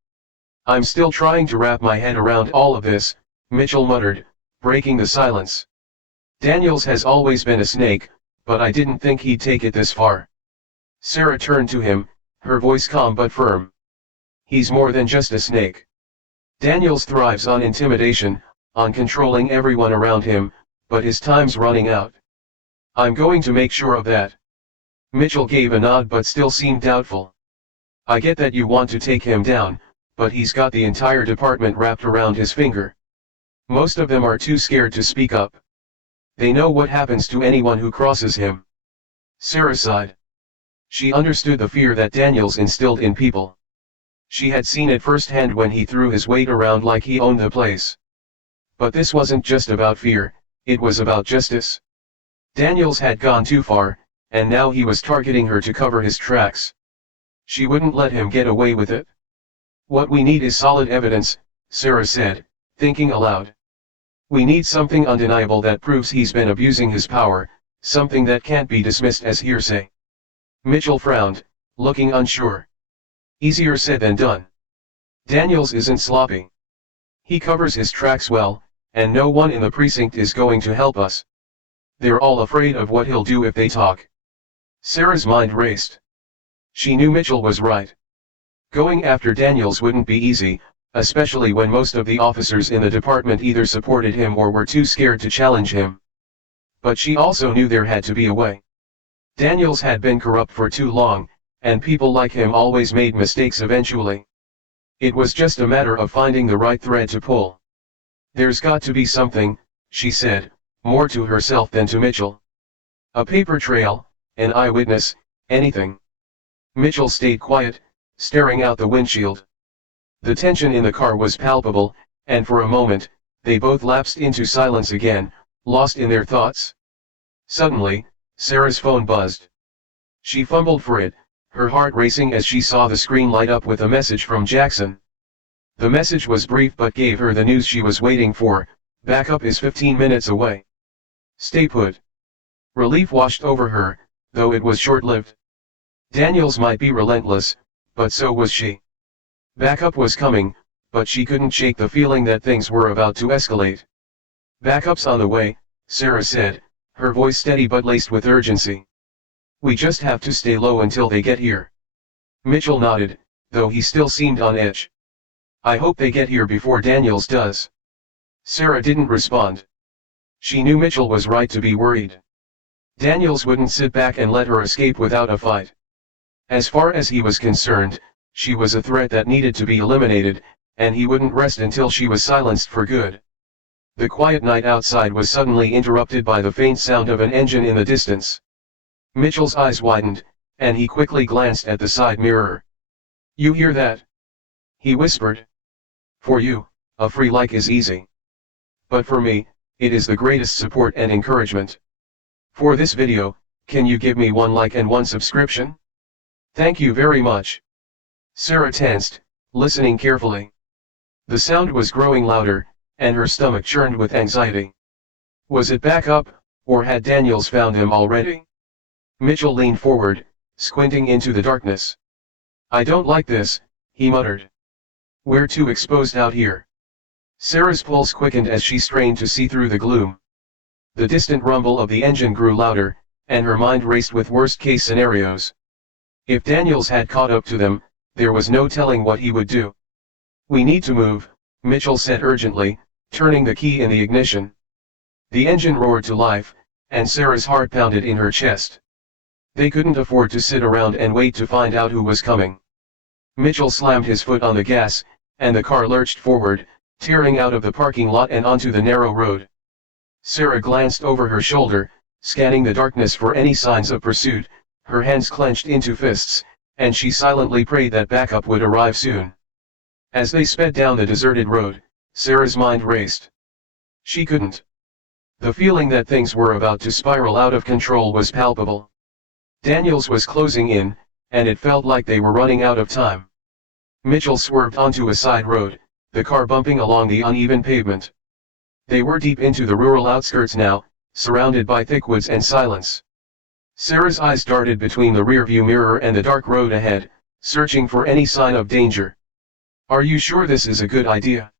"I'm still trying to wrap my head around all of this," Mitchell muttered, breaking the silence. "Daniels has always been a snake, but I didn't think he'd take it this far." Sarah turned to him, her voice calm but firm. "He's more than just a snake. Daniels thrives on intimidation, on controlling everyone around him, but his time's running out. I'm going to make sure of that. Mitchell gave a nod but still seemed doubtful. I get that you want to take him down, but he's got the entire department wrapped around his finger. Most of them are too scared to speak up. They know what happens to anyone who crosses him. Sarah sighed. She understood the fear that Daniels instilled in people. She had seen it firsthand when he threw his weight around like he owned the place. But this wasn't just about fear, it was about justice. Daniels had gone too far, and now he was targeting her to cover his tracks. She wouldn't let him get away with it. What we need is solid evidence, Sarah said, thinking aloud. We need something undeniable that proves he's been abusing his power, something that can't be dismissed as hearsay. Mitchell frowned, looking unsure. Easier said than done. Daniels isn't sloppy. He covers his tracks well, and no one in the precinct is going to help us. They're all afraid of what he'll do if they talk. Sarah's mind raced. She knew Mitchell was right. Going after Daniels wouldn't be easy, especially when most of the officers in the department either supported him or were too scared to challenge him. But she also knew there had to be a way. Daniels had been corrupt for too long, and people like him always made mistakes eventually. It was just a matter of finding the right thread to pull. There's got to be something, she said, more to herself than to Mitchell. A paper trail, an eyewitness, anything. Mitchell stayed quiet, staring out the windshield. The tension in the car was palpable, and for a moment, they both lapsed into silence again, lost in their thoughts. Suddenly, Sarah's phone buzzed. She fumbled for it, her heart racing as she saw the screen light up with a message from Jackson. The message was brief but gave her the news she was waiting for: backup is 15 minutes away. Stay put. Relief washed over her, though it was short-lived. Daniels might be relentless, but so was she. Backup was coming, but she couldn't shake the feeling that things were about to escalate. Backup's on the way, Sarah said, her voice steady but laced with urgency. We just have to stay low until they get here. Mitchell nodded, though he still seemed on edge. I hope they get here before Daniels does. Sarah didn't respond. She knew Mitchell was right to be worried. Daniels wouldn't sit back and let her escape without a fight. As far as he was concerned, she was a threat that needed to be eliminated, and he wouldn't rest until she was silenced for good. The quiet night outside was suddenly interrupted by the faint sound of an engine in the distance. Mitchell's eyes widened, and he quickly glanced at the side mirror. You hear that? He whispered. For you, a free like is easy. But for me, it is the greatest support and encouragement. For this video, can you give me 1 like and 1 subscription? Thank you very much. Sarah tensed, listening carefully. The sound was growing louder, and her stomach churned with anxiety. Was it back up, or had Daniels found him already? Mitchell leaned forward, squinting into the darkness. I don't like this, he muttered. We're too exposed out here. Sarah's pulse quickened as she strained to see through the gloom. The distant rumble of the engine grew louder, and her mind raced with worst-case scenarios. If Daniels had caught up to them, there was no telling what he would do. We need to move, Mitchell said urgently, turning the key in the ignition. The engine roared to life, and Sarah's heart pounded in her chest. They couldn't afford to sit around and wait to find out who was coming. Mitchell slammed his foot on the gas, and the car lurched forward, tearing out of the parking lot and onto the narrow road. Sarah glanced over her shoulder, scanning the darkness for any signs of pursuit, her hands clenched into fists, and she silently prayed that backup would arrive soon. As they sped down the deserted road, Sarah's mind raced. She couldn't. The feeling that things were about to spiral out of control was palpable. Daniels was closing in, and it felt like they were running out of time. Mitchell swerved onto a side road, the car bumping along the uneven pavement. They were deep into the rural outskirts now, surrounded by thick woods and silence. Sarah's eyes darted between the rearview mirror and the dark road ahead, searching for any sign of danger. Are you sure this is a good idea?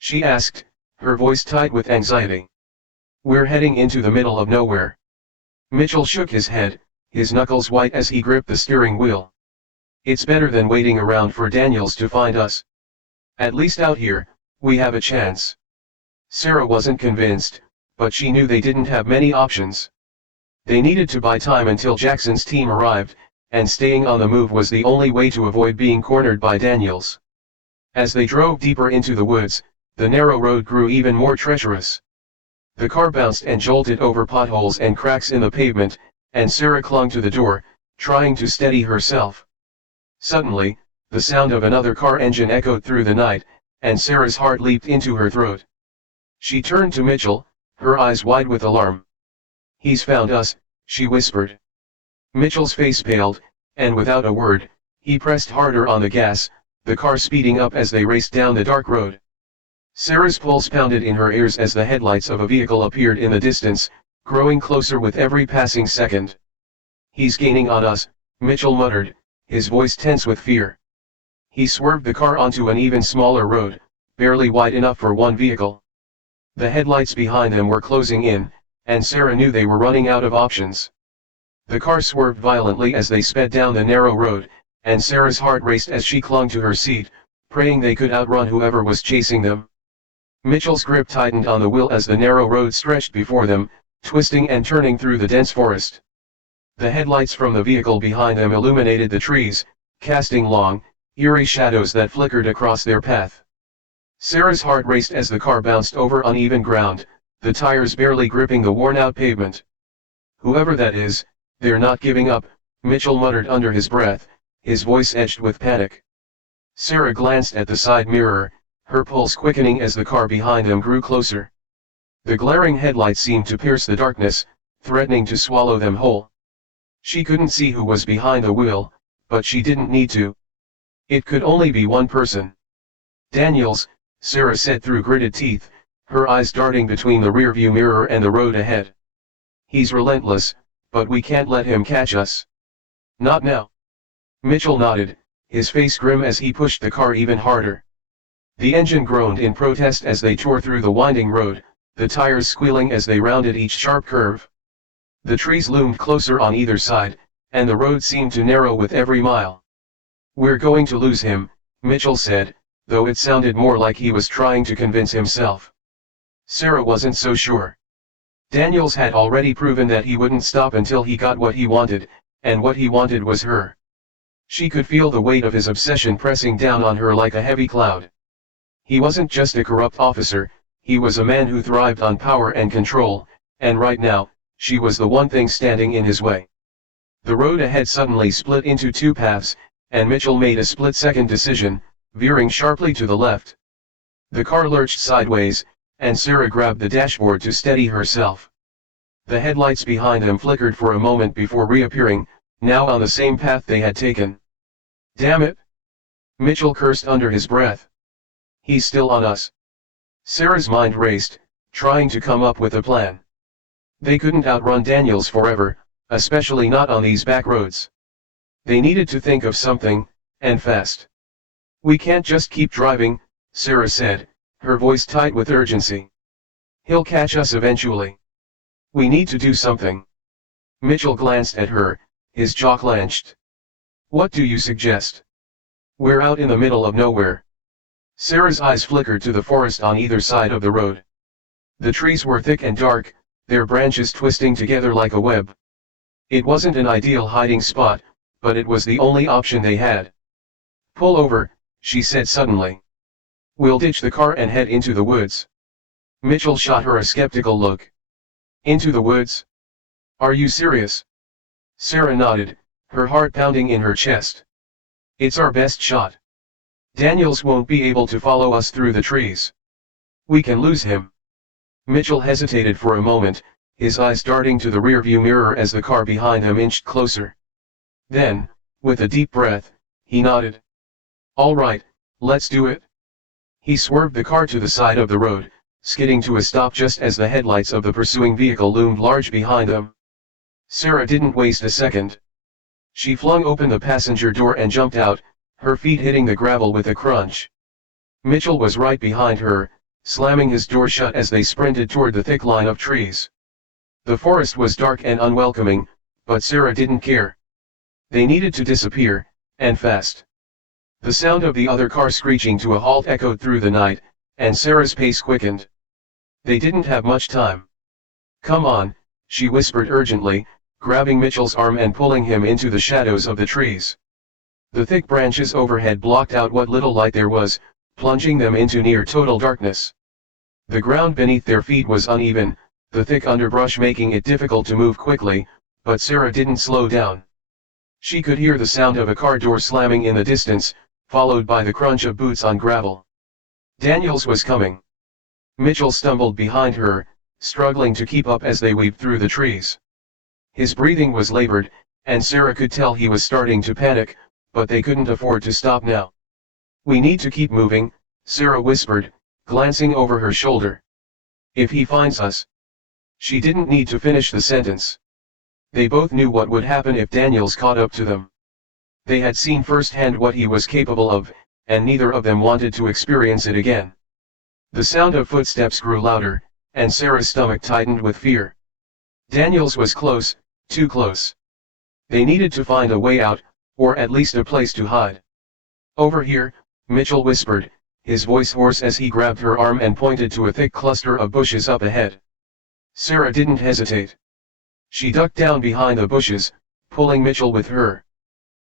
She asked, her voice tight with anxiety. We're heading into the middle of nowhere. Mitchell shook his head, his knuckles white as he gripped the steering wheel. It's better than waiting around for Daniels to find us. At least out here, we have a chance. Sarah wasn't convinced, but she knew they didn't have many options. They needed to buy time until Jackson's team arrived, and staying on the move was the only way to avoid being cornered by Daniels. As they drove deeper into the woods, the narrow road grew even more treacherous. The car bounced and jolted over potholes and cracks in the pavement, and Sarah clung to the door, trying to steady herself. Suddenly, the sound of another car engine echoed through the night, and Sarah's heart leaped into her throat. She turned to Mitchell, her eyes wide with alarm. "He's found us," she whispered. Mitchell's face paled, and without a word, he pressed harder on the gas, the car speeding up as they raced down the dark road. Sarah's pulse pounded in her ears as the headlights of a vehicle appeared in the distance, growing closer with every passing second. "He's gaining on us," Mitchell muttered, his voice tense with fear. He swerved the car onto an even smaller road, barely wide enough for one vehicle. The headlights behind them were closing in, and Sarah knew they were running out of options. The car swerved violently as they sped down the narrow road, and Sarah's heart raced as she clung to her seat, praying they could outrun whoever was chasing them. Mitchell's grip tightened on the wheel as the narrow road stretched before them, twisting and turning through the dense forest. The headlights from the vehicle behind them illuminated the trees, casting long, eerie shadows that flickered across their path. Sarah's heart raced as the car bounced over uneven ground, the tires barely gripping the worn-out pavement. "Whoever that is, they're not giving up," Mitchell muttered under his breath, his voice edged with panic. Sarah glanced at the side mirror, her pulse quickening as the car behind them grew closer. The glaring headlights seemed to pierce the darkness, threatening to swallow them whole. She couldn't see who was behind the wheel, but she didn't need to. It could only be one person. "Daniels," Sarah said through gritted teeth, her eyes darting between the rearview mirror and the road ahead. "He's relentless, but we can't let him catch us." "Not now." Mitchell nodded, his face grim as he pushed the car even harder. The engine groaned in protest as they tore through the winding road, the tires squealing as they rounded each sharp curve. The trees loomed closer on either side, and the road seemed to narrow with every mile. "We're going to lose him," Mitchell said, though it sounded more like he was trying to convince himself. Sarah wasn't so sure. Daniels had already proven that he wouldn't stop until he got what he wanted, and what he wanted was her. She could feel the weight of his obsession pressing down on her like a heavy cloud. He wasn't just a corrupt officer, he was a man who thrived on power and control, and right now, she was the one thing standing in his way. The road ahead suddenly split into two paths, and Mitchell made a split-second decision, veering sharply to the left. The car lurched sideways, and Sarah grabbed the dashboard to steady herself. The headlights behind them flickered for a moment before reappearing, now on the same path they had taken. "Damn it!" Mitchell cursed under his breath. "He's still on us." Sarah's mind raced, trying to come up with a plan. They couldn't outrun Daniels forever, especially not on these back roads. They needed to think of something, and fast. "We can't just keep driving," Sarah said, her voice tight with urgency. "He'll catch us eventually. We need to do something." Mitchell glanced at her, his jaw clenched. "What do you suggest?" "We're out in the middle of nowhere." Sarah's eyes flickered to the forest on either side of the road. The trees were thick and dark, their branches twisting together like a web. It wasn't an ideal hiding spot, but it was the only option they had. "Pull over," she said suddenly. "We'll ditch the car and head into the woods." Mitchell shot her a skeptical look. "Into the woods? Are you serious?" Sarah nodded, her heart pounding in her chest. "It's our best shot. Daniels won't be able to follow us through the trees. We can lose him." Mitchell hesitated for a moment, his eyes darting to the rearview mirror as the car behind him inched closer. Then, with a deep breath, he nodded. "All right, let's do it." He swerved the car to the side of the road, skidding to a stop just as the headlights of the pursuing vehicle loomed large behind them. Sarah didn't waste a second. She flung open the passenger door and jumped out, her feet hitting the gravel with a crunch. Mitchell was right behind her, slamming his door shut as they sprinted toward the thick line of trees. The forest was dark and unwelcoming, but Sarah didn't care. They needed to disappear, and fast. The sound of the other car screeching to a halt echoed through the night, and Sarah's pace quickened. They didn't have much time. Come on, she whispered urgently, grabbing Mitchell's arm and pulling him into the shadows of the trees. The thick branches overhead blocked out what little light there was, plunging them into near total darkness. The ground beneath their feet was uneven, the thick underbrush making it difficult to move quickly, but Sarah didn't slow down. She could hear the sound of a car door slamming in the distance, followed by the crunch of boots on gravel. Daniels was coming. Mitchell stumbled behind her, struggling to keep up as they weaved through the trees. His breathing was labored, and Sarah could tell he was starting to panic, but they couldn't afford to stop now. We need to keep moving, Sarah whispered, glancing over her shoulder. If he finds us. She didn't need to finish the sentence. They both knew what would happen if Daniels caught up to them. They had seen firsthand what he was capable of, and neither of them wanted to experience it again. The sound of footsteps grew louder, and Sarah's stomach tightened with fear. Daniels was close, too close. They needed to find a way out, or at least a place to hide. Over here, Mitchell whispered, his voice hoarse as he grabbed her arm and pointed to a thick cluster of bushes up ahead. Sarah didn't hesitate. She ducked down behind the bushes, pulling Mitchell with her.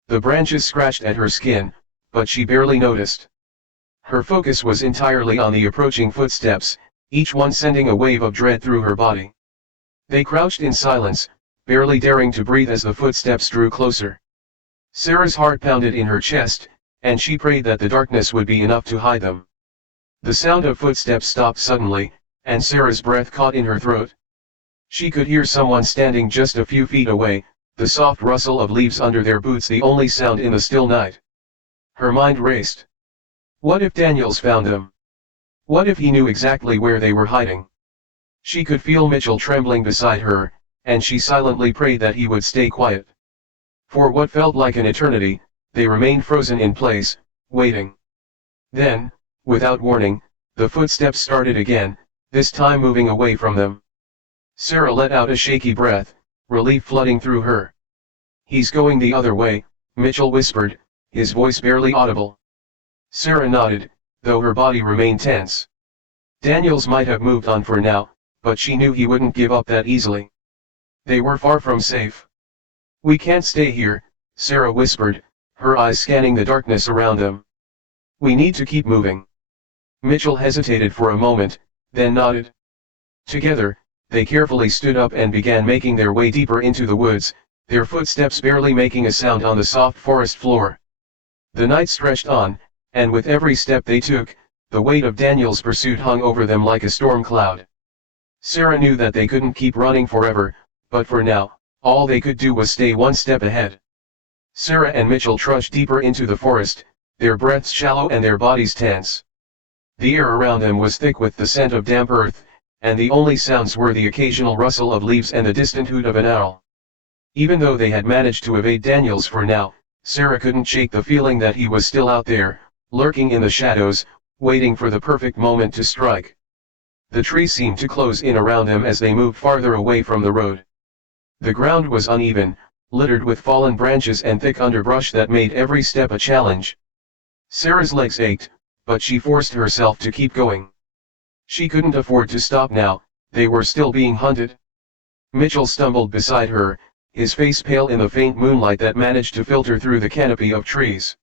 The branches scratched at her skin, but she barely noticed. Her focus was entirely on the approaching footsteps, each one sending a wave of dread through her body. They crouched in silence, barely daring to breathe as the footsteps drew closer. Sarah's heart pounded in her chest, and she prayed that the darkness would be enough to hide them. The sound of footsteps stopped suddenly, and Sarah's breath caught in her throat. She could hear someone standing just a few feet away, the soft rustle of leaves under their boots the only sound in the still night. Her mind raced. What if Daniels found them? What if he knew exactly where they were hiding? She could feel Mitchell trembling beside her, and she silently prayed that he would stay quiet. For what felt like an eternity, they remained frozen in place, waiting. Then, without warning, the footsteps started again, this time moving away from them. Sarah let out a shaky breath, relief flooding through her. He's going the other way, Mitchell whispered, his voice barely audible. Sarah nodded, though her body remained tense. Daniels might have moved on for now, but she knew he wouldn't give up that easily. They were far from safe. We can't stay here, Sarah whispered, her eyes scanning the darkness around them. We need to keep moving. Mitchell hesitated for a moment, then nodded. Together, they carefully stood up and began making their way deeper into the woods, their footsteps barely making a sound on the soft forest floor. The night stretched on, and with every step they took, the weight of Daniel's pursuit hung over them like a storm cloud. Sarah knew that they couldn't keep running forever, but for now, all they could do was stay one step ahead. Sarah and Mitchell trudged deeper into the forest, their breaths shallow and their bodies tense. The air around them was thick with the scent of damp earth, and the only sounds were the occasional rustle of leaves and the distant hoot of an owl. Even though they had managed to evade Daniels for now, Sarah couldn't shake the feeling that he was still out there, lurking in the shadows, waiting for the perfect moment to strike. The trees seemed to close in around them as they moved farther away from the road. The ground was uneven, littered with fallen branches and thick underbrush that made every step a challenge. Sarah's legs ached, but she forced herself to keep going. She couldn't afford to stop now, they were still being hunted. Mitchell stumbled beside her, his face pale in the faint moonlight that managed to filter through the canopy of trees.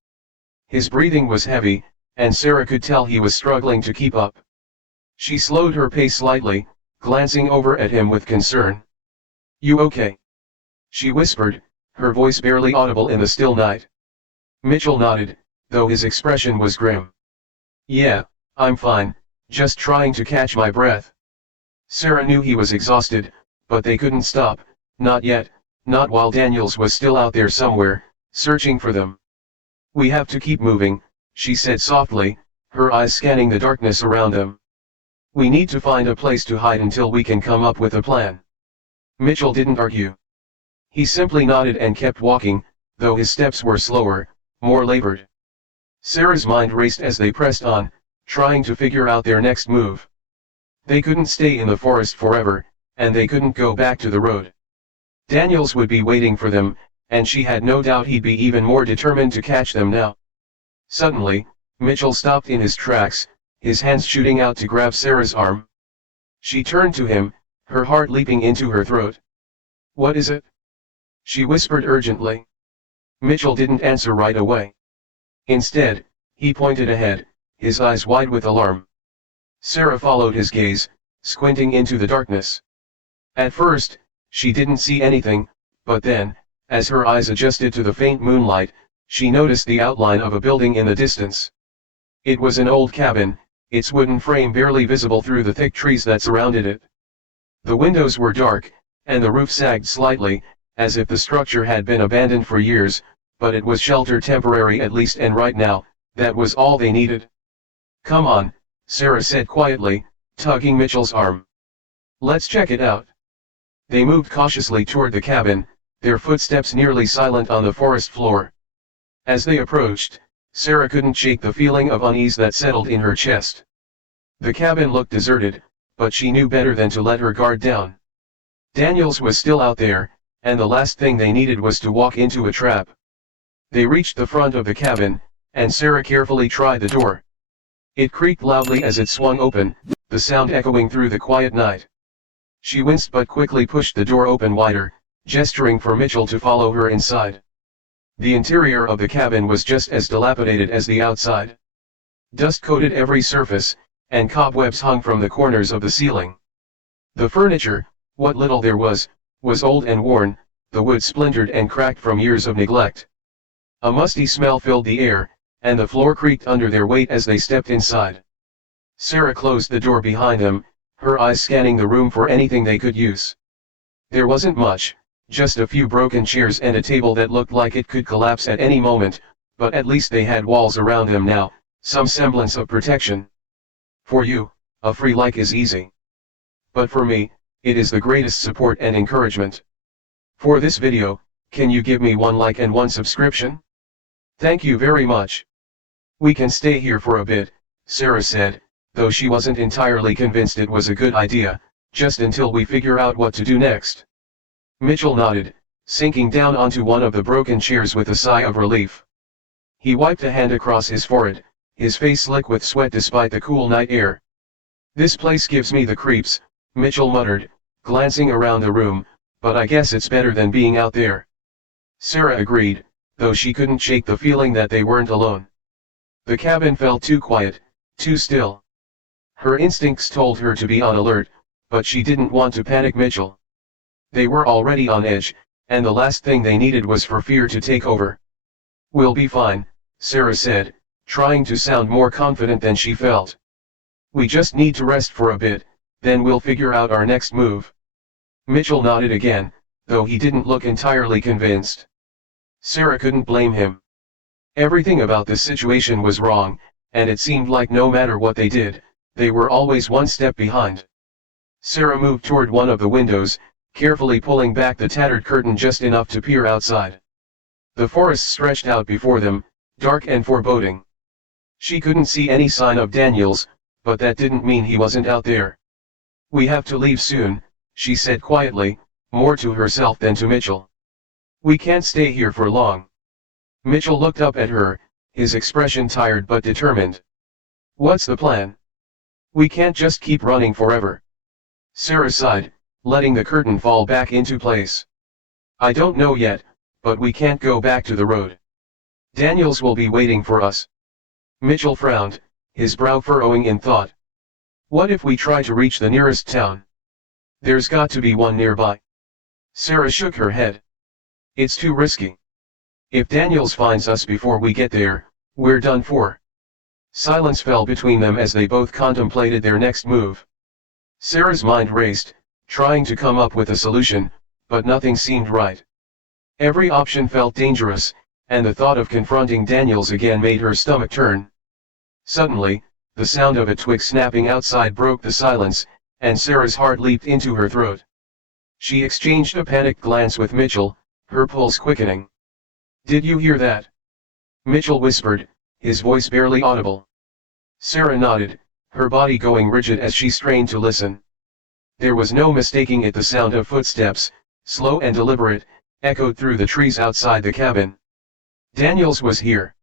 His breathing was heavy, and Sarah could tell he was struggling to keep up. She slowed her pace slightly, glancing over at him with concern. You okay? She whispered, her voice barely audible in the still night. Mitchell nodded, though his expression was grim. Yeah, I'm fine, just trying to catch my breath. Sarah knew he was exhausted, but they couldn't stop, not yet, not while Daniels was still out there somewhere, searching for them. We have to keep moving, she said softly, her eyes scanning the darkness around them. We need to find a place to hide until we can come up with a plan. Mitchell didn't argue. He simply nodded and kept walking, though his steps were slower, more labored. Sarah's mind raced as they pressed on, trying to figure out their next move. They couldn't stay in the forest forever, and they couldn't go back to the road. Daniels would be waiting for them, and she had no doubt he'd be even more determined to catch them now. Suddenly, Mitchell stopped in his tracks, his hands shooting out to grab Sarah's arm. She turned to him, her heart leaping into her throat. "What is it?" she whispered urgently. Mitchell didn't answer right away. Instead, he pointed ahead, his eyes wide with alarm. Sarah followed his gaze, squinting into the darkness. At first, she didn't see anything, but then, as her eyes adjusted to the faint moonlight, she noticed the outline of a building in the distance. It was an old cabin, its wooden frame barely visible through the thick trees that surrounded it. The windows were dark, and the roof sagged slightly, as if the structure had been abandoned for years, but it was shelter temporary at least, and right now, that was all they needed. "Come on," Sarah said quietly, tugging Mitchell's arm. "Let's check it out." They moved cautiously toward the cabin, their footsteps nearly silent on the forest floor. As they approached, Sarah couldn't shake the feeling of unease that settled in her chest. The cabin looked deserted, but she knew better than to let her guard down. Daniels was still out there, and the last thing they needed was to walk into a trap. They reached the front of the cabin, and Sarah carefully tried the door. It creaked loudly as it swung open, the sound echoing through the quiet night. She winced but quickly pushed the door open wider, gesturing for Mitchell to follow her inside. The interior of the cabin was just as dilapidated as the outside. Dust coated every surface, and cobwebs hung from the corners of the ceiling. The furniture, what little there was old and worn, the wood splintered and cracked from years of neglect. A musty smell filled the air, and the floor creaked under their weight as they stepped inside. Sarah closed the door behind them, her eyes scanning the room for anything they could use. There wasn't much, just a few broken chairs and a table that looked like it could collapse at any moment, but at least they had walls around them now, some semblance of protection. For you, a free like is easy. But for me, it is the greatest support and encouragement. For this video, can you give me 1 like and 1 subscription? Thank you very much. We can stay here for a bit, Sarah said, though she wasn't entirely convinced it was a good idea, just until we figure out what to do next. Mitchell nodded, sinking down onto one of the broken chairs with a sigh of relief. He wiped a hand across his forehead, his face slick with sweat despite the cool night air. "This place gives me the creeps," Mitchell muttered, glancing around the room, "but I guess it's better than being out there." Sarah agreed, though she couldn't shake the feeling that they weren't alone. The cabin felt too quiet, too still. Her instincts told her to be on alert, but she didn't want to panic Mitchell. They were already on edge, and the last thing they needed was for fear to take over. "We'll be fine," Sarah said, trying to sound more confident than she felt. "We just need to rest for a bit, then we'll figure out our next move." Mitchell nodded again, though he didn't look entirely convinced. Sarah couldn't blame him. Everything about the situation was wrong, and it seemed like no matter what they did, they were always one step behind. Sarah moved toward one of the windows, carefully pulling back the tattered curtain just enough to peer outside. The forest stretched out before them, dark and foreboding. She couldn't see any sign of Daniels, but that didn't mean he wasn't out there. "We have to leave soon," she said quietly, more to herself than to Mitchell. "We can't stay here for long." Mitchell looked up at her, his expression tired but determined. "What's the plan? We can't just keep running forever." Sarah sighed, letting the curtain fall back into place. "I don't know yet, but we can't go back to the road. Daniels will be waiting for us." Mitchell frowned, his brow furrowing in thought. "What if we try to reach the nearest town? There's got to be one nearby." Sarah shook her head. "It's too risky. If Daniels finds us before we get there, we're done for." Silence fell between them as they both contemplated their next move. Sarah's mind raced, trying to come up with a solution, but nothing seemed right. Every option felt dangerous, and the thought of confronting Daniels again made her stomach turn. Suddenly, the sound of a twig snapping outside broke the silence, and Sarah's heart leaped into her throat. She exchanged a panicked glance with Mitchell, her pulse quickening. "Did you hear that?" Mitchell whispered, his voice barely audible. Sarah nodded, her body going rigid as she strained to listen. There was no mistaking it. The sound of footsteps, slow and deliberate, echoed through the trees outside the cabin. Daniels was here.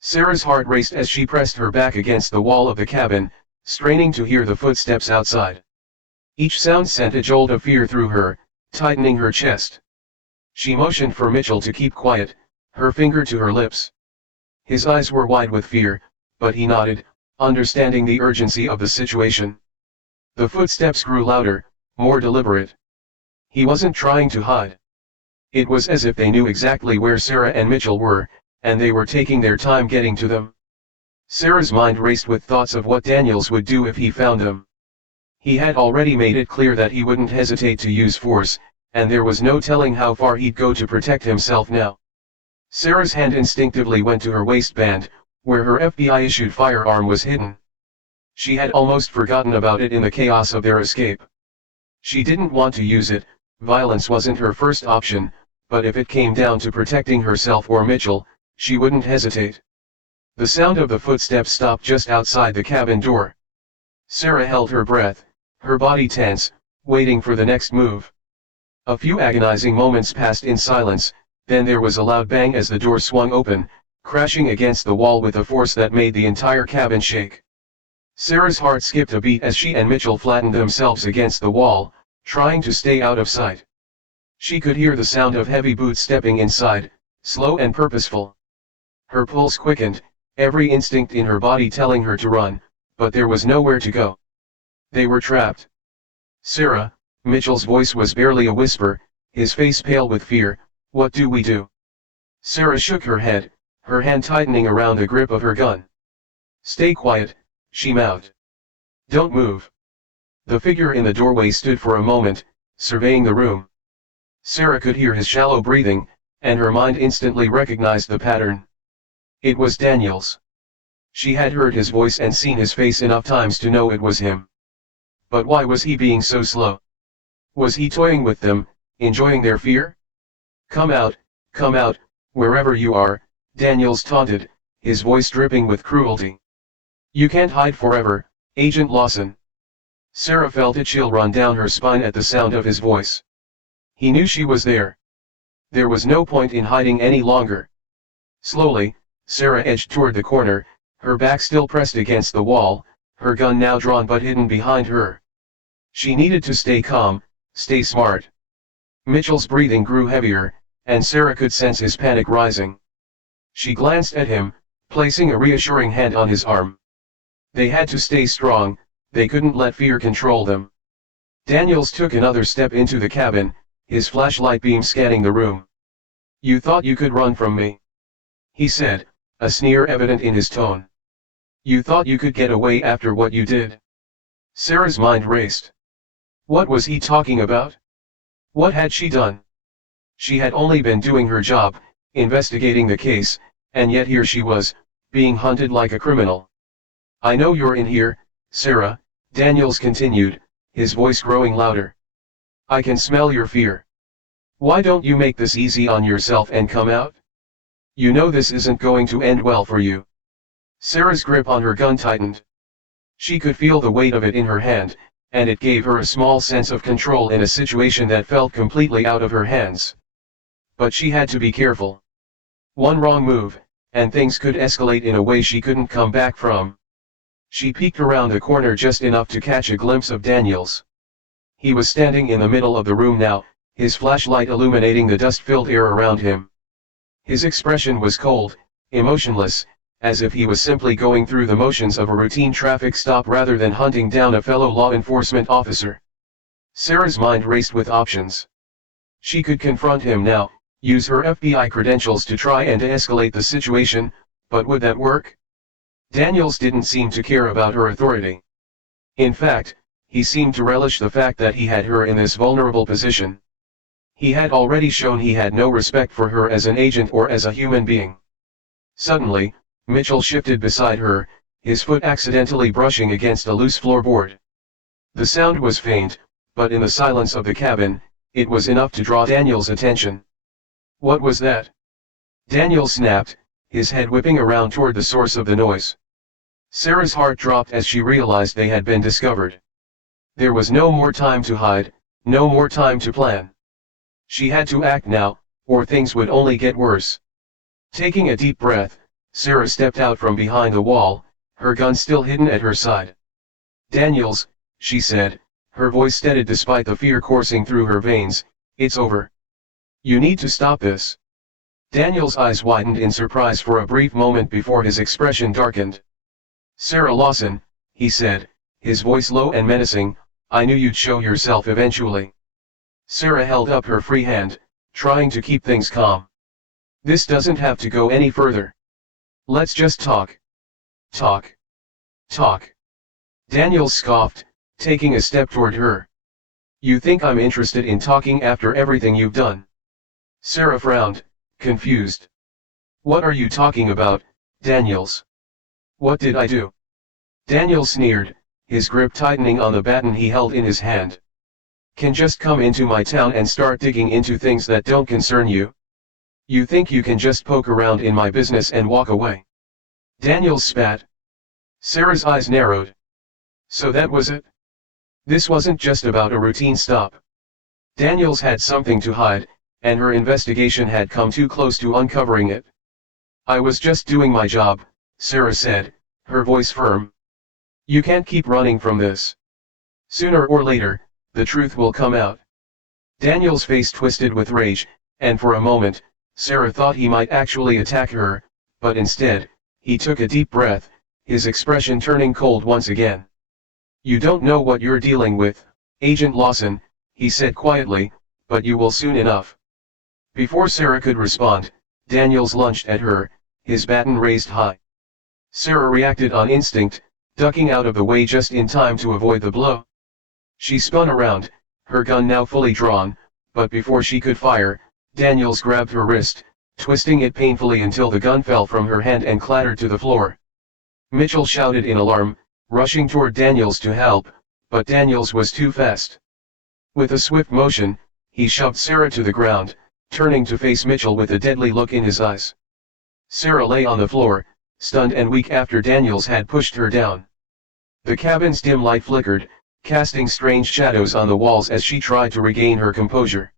Sarah's heart raced as she pressed her back against the wall of the cabin, straining to hear the footsteps outside. Each sound sent a jolt of fear through her, tightening her chest. She motioned for Mitchell to keep quiet, her finger to her lips. His eyes were wide with fear, but he nodded, understanding the urgency of the situation. The footsteps grew louder, more deliberate. He wasn't trying to hide. It was as if they knew exactly where Sarah and Mitchell were, and they were taking their time getting to them. Sarah's mind raced with thoughts of what Daniels would do if he found them. He had already made it clear that he wouldn't hesitate to use force, and there was no telling how far he'd go to protect himself now. Sarah's hand instinctively went to her waistband, where her FBI-issued firearm was hidden. She had almost forgotten about it in the chaos of their escape. She didn't want to use it, violence wasn't her first option, but if it came down to protecting herself or Mitchell, she wouldn't hesitate. The sound of the footsteps stopped just outside the cabin door. Sarah held her breath, her body tense, waiting for the next move. A few agonizing moments passed in silence, then there was a loud bang as the door swung open, crashing against the wall with a force that made the entire cabin shake. Sarah's heart skipped a beat as she and Mitchell flattened themselves against the wall, trying to stay out of sight. She could hear the sound of heavy boots stepping inside, slow and purposeful. Her pulse quickened, every instinct in her body telling her to run, but there was nowhere to go. They were trapped. "Sarah," Mitchell's voice was barely a whisper, his face pale with fear, "what do we do?" Sarah shook her head, her hand tightening around the grip of her gun. "Stay quiet," she mouthed. "Don't move." The figure in the doorway stood for a moment, surveying the room. Sarah could hear his shallow breathing, and her mind instantly recognized the pattern. It was Daniels. She had heard his voice and seen his face enough times to know it was him. But why was he being so slow? Was he toying with them, enjoying their fear? Come out, wherever you are," Daniels taunted, his voice dripping with cruelty. "You can't hide forever, Agent Lawson." Sarah felt a chill run down her spine at the sound of his voice. He knew she was there. There was no point in hiding any longer. Slowly, Sarah edged toward the corner, her back still pressed against the wall, her gun now drawn but hidden behind her. She needed to stay calm, stay smart. Mitchell's breathing grew heavier, and Sarah could sense his panic rising. She glanced at him, placing a reassuring hand on his arm. They had to stay strong, they couldn't let fear control them. Daniels took another step into the cabin, his flashlight beam scanning the room. "You thought you could run from me?" he said, a sneer evident in his tone. "You thought you could get away after what you did?" Sarah's mind raced. What was he talking about? What had she done? She had only been doing her job, investigating the case, and yet here she was, being hunted like a criminal. "I know you're in here, Sarah," Daniels continued, his voice growing louder. "I can smell your fear. Why don't you make this easy on yourself and come out? You know this isn't going to end well for you." Sarah's grip on her gun tightened. She could feel the weight of it in her hand, and it gave her a small sense of control in a situation that felt completely out of her hands. But she had to be careful. One wrong move, and things could escalate in a way she couldn't come back from. She peeked around the corner just enough to catch a glimpse of Daniels. He was standing in the middle of the room now, his flashlight illuminating the dust-filled air around him. His expression was cold, emotionless, as if he was simply going through the motions of a routine traffic stop rather than hunting down a fellow law enforcement officer. Sarah's mind raced with options. She could confront him now, use her FBI credentials to try and de-escalate the situation, but would that work? Daniels didn't seem to care about her authority. In fact, he seemed to relish the fact that he had her in this vulnerable position. He had already shown he had no respect for her as an agent or as a human being. Suddenly, Mitchell shifted beside her, his foot accidentally brushing against a loose floorboard. The sound was faint, but in the silence of the cabin, it was enough to draw Daniels' attention. "What was that?" Daniels snapped, his head whipping around toward the source of the noise. Sarah's heart dropped as she realized they had been discovered. There was no more time to hide, no more time to plan. She had to act now, or things would only get worse. Taking a deep breath, Sarah stepped out from behind the wall, her gun still hidden at her side. "Daniels," she said, Her voice steadied despite the fear coursing through her veins. "It's over. You need to stop this." Daniel's eyes widened in surprise for a brief moment before his expression darkened. "Sarah Lawson," he said, his voice low and menacing, "I knew you'd show yourself eventually." Sarah held up her free hand, trying to keep things calm. "This doesn't have to go any further. Let's just talk. Talk. Talk." Daniel scoffed, taking a step toward her. "You think I'm interested in talking after everything you've done?" Sarah frowned, confused. "What are you talking about, Daniels? What did I do?" Daniel sneered, his grip tightening on the baton he held in his hand. "Can just come into my town and start digging into things that don't concern you? You think you can just poke around in my business and walk away?" Daniels spat. Sarah's eyes narrowed. "So that was it? This wasn't just about a routine stop. Daniels had something to hide, and her investigation had come too close to uncovering it." "I was just doing my job," Sarah said, her voice firm. "You can't keep running from this. Sooner or later, the truth will come out." Daniel's face twisted with rage, and for a moment, Sarah thought he might actually attack her, but instead, he took a deep breath, his expression turning cold once again. "You don't know what you're dealing with, Agent Lawson," he said quietly, "but you will soon enough." Before Sarah could respond, Daniels lunged at her, his baton raised high. Sarah reacted on instinct, ducking out of the way just in time to avoid the blow. She spun around, her gun now fully drawn, but before she could fire, Daniels grabbed her wrist, twisting it painfully until the gun fell from her hand and clattered to the floor. Mitchell shouted in alarm, rushing toward Daniels to help, but Daniels was too fast. With a swift motion, he shoved Sarah to the ground, turning to face Mitchell with a deadly look in his eyes. Sarah lay on the floor, stunned and weak after Daniels had pushed her down. The cabin's dim light flickered, casting strange shadows on the walls as she tried to regain her composure.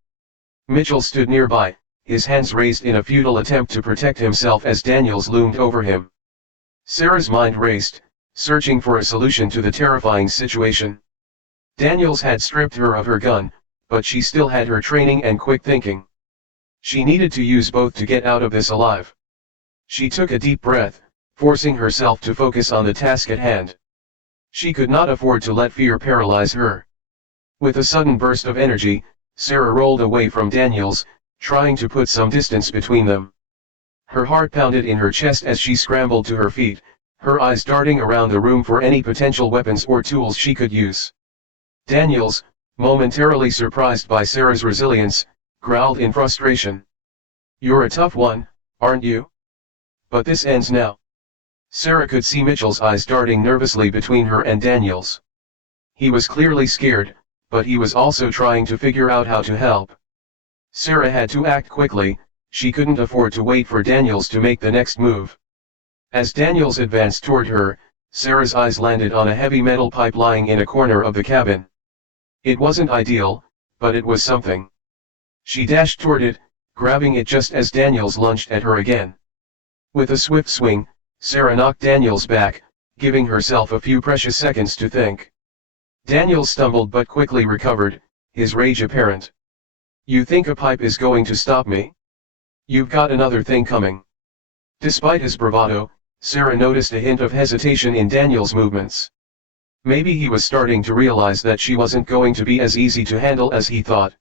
Mitchell stood nearby, his hands raised in a futile attempt to protect himself as Daniels loomed over him. Sarah's mind raced, searching for a solution to the terrifying situation. Daniels had stripped her of her gun, but she still had her training and quick thinking. She needed to use both to get out of this alive. She took a deep breath, forcing herself to focus on the task at hand. She could not afford to let fear paralyze her. With a sudden burst of energy, Sarah rolled away from Daniels, trying to put some distance between them. Her heart pounded in her chest as she scrambled to her feet, her eyes darting around the room for any potential weapons or tools she could use. Daniels, momentarily surprised by Sarah's resilience, growled in frustration. "You're a tough one, aren't you? But this ends now." Sarah could see Mitchell's eyes darting nervously between her and Daniels. He was clearly scared, but he was also trying to figure out how to help. Sarah had to act quickly, she couldn't afford to wait for Daniels to make the next move. As Daniels advanced toward her, Sarah's eyes landed on a heavy metal pipe lying in a corner of the cabin. It wasn't ideal, but it was something. She dashed toward it, grabbing it just as Daniels lunged at her again. With a swift swing, Sarah knocked Daniels back, giving herself a few precious seconds to think. Daniels stumbled but quickly recovered, his rage apparent. "You think a pipe is going to stop me? You've got another thing coming." Despite his bravado, Sarah noticed a hint of hesitation in Daniels' movements. Maybe he was starting to realize that she wasn't going to be as easy to handle as he thought.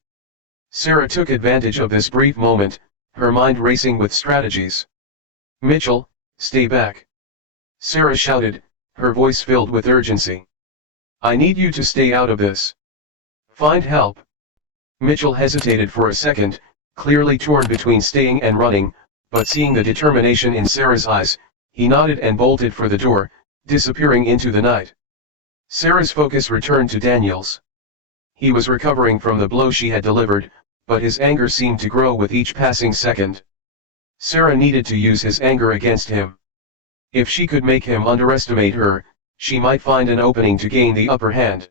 Sarah took advantage of this brief moment, her mind racing with strategies. "Mitchell, stay back!" Sarah shouted, her voice filled with urgency. "I need you to stay out of this. Find help." Mitchell hesitated for a second, clearly torn between staying and running, but seeing the determination in Sarah's eyes, he nodded and bolted for the door, disappearing into the night. Sarah's focus returned to Daniels. He was recovering from the blow she had delivered, but his anger seemed to grow with each passing second. Sarah needed to use his anger against him. If she could make him underestimate her, she might find an opening to gain the upper hand.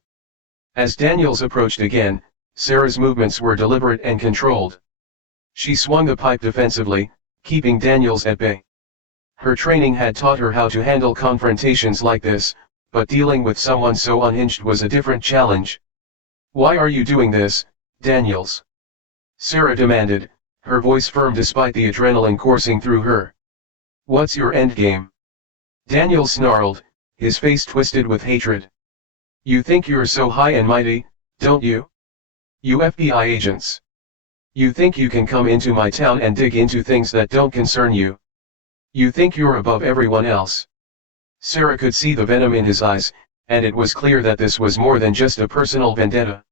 As Daniels approached again, Sarah's movements were deliberate and controlled. She swung the pipe defensively, keeping Daniels at bay. Her training had taught her how to handle confrontations like this, but dealing with someone so unhinged was a different challenge. "Why are you doing this, Daniels?" Sarah demanded, her voice firm despite the adrenaline coursing through her. "What's your endgame?" Daniels snarled, his face twisted with hatred. "You think you're so high and mighty, don't you? You FBI agents. You think you can come into my town and dig into things that don't concern you. You think you're above everyone else." Sarah could see the venom in his eyes, and it was clear that this was more than just a personal vendetta.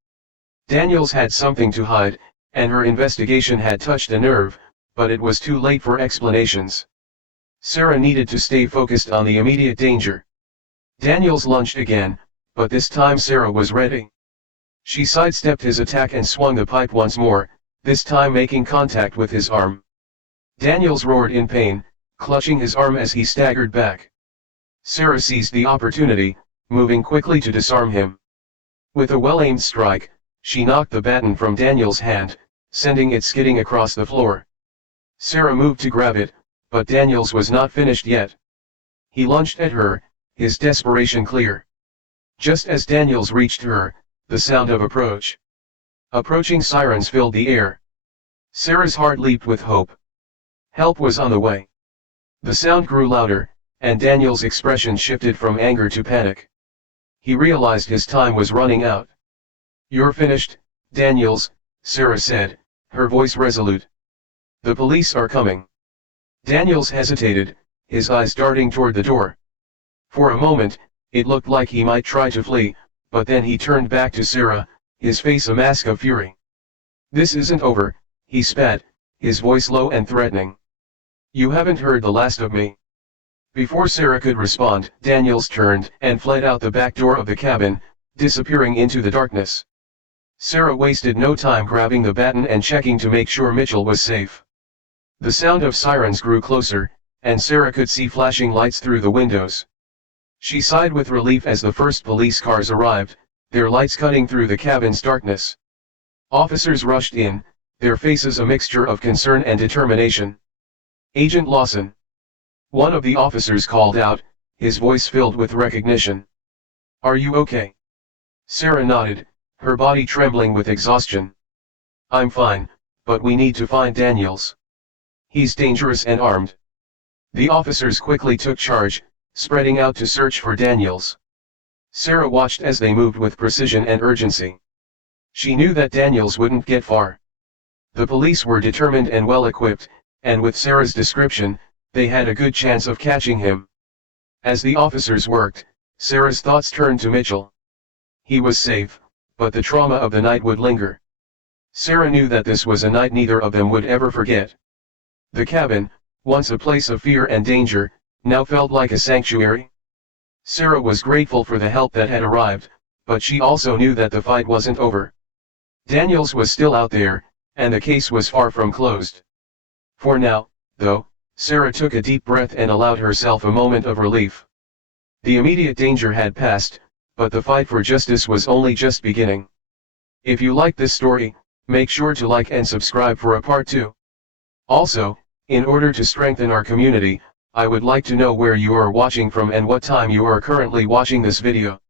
Daniels had something to hide, and her investigation had touched a nerve, but it was too late for explanations. Sarah needed to stay focused on the immediate danger. Daniels lunged again, but this time Sarah was ready. She sidestepped his attack and swung the pipe once more, this time making contact with his arm. Daniels roared in pain, clutching his arm as he staggered back. Sarah seized the opportunity, moving quickly to disarm him. With a well-aimed strike, she knocked the baton from Daniels' hand, sending it skidding across the floor. Sarah moved to grab it, but Daniels was not finished yet. He lunged at her, his desperation clear. Just as Daniels reached her, the sound of approaching sirens filled the air. Sarah's heart leaped with hope. Help was on the way. The sound grew louder, and Daniels' expression shifted from anger to panic. He realized his time was running out. "You're finished, Daniels," Sarah said, her voice resolute. "The police are coming." Daniels hesitated, his eyes darting toward the door. For a moment, it looked like he might try to flee, but then he turned back to Sarah, his face a mask of fury. "This isn't over," he spat, his voice low and threatening. "You haven't heard the last of me." Before Sarah could respond, Daniels turned and fled out the back door of the cabin, disappearing into the darkness. Sarah wasted no time grabbing the baton and checking to make sure Mitchell was safe. The sound of sirens grew closer, and Sarah could see flashing lights through the windows. She sighed with relief as the first police cars arrived, their lights cutting through the cabin's darkness. Officers rushed in, their faces a mixture of concern and determination. "Agent Lawson." One of the officers called out, his voice filled with recognition. "Are you okay?" Sarah nodded, her body trembling with exhaustion. "I'm fine, but we need to find Daniels. He's dangerous and armed." The officers quickly took charge, spreading out to search for Daniels. Sarah watched as they moved with precision and urgency. She knew that Daniels wouldn't get far. The police were determined and well equipped, and with Sarah's description, they had a good chance of catching him. As the officers worked, Sarah's thoughts turned to Mitchell. He was safe, but the trauma of the night would linger. Sarah knew that this was a night neither of them would ever forget. The cabin, once a place of fear and danger, now felt like a sanctuary. Sarah was grateful for the help that had arrived, but she also knew that the fight wasn't over. Daniels was still out there, and the case was far from closed. For now, though, Sarah took a deep breath and allowed herself a moment of relief. The immediate danger had passed, but the fight for justice was only just beginning. If you like this story, make sure to like and subscribe for a part 2. Also, in order to strengthen our community, I would like to know where you are watching from and what time you are currently watching this video.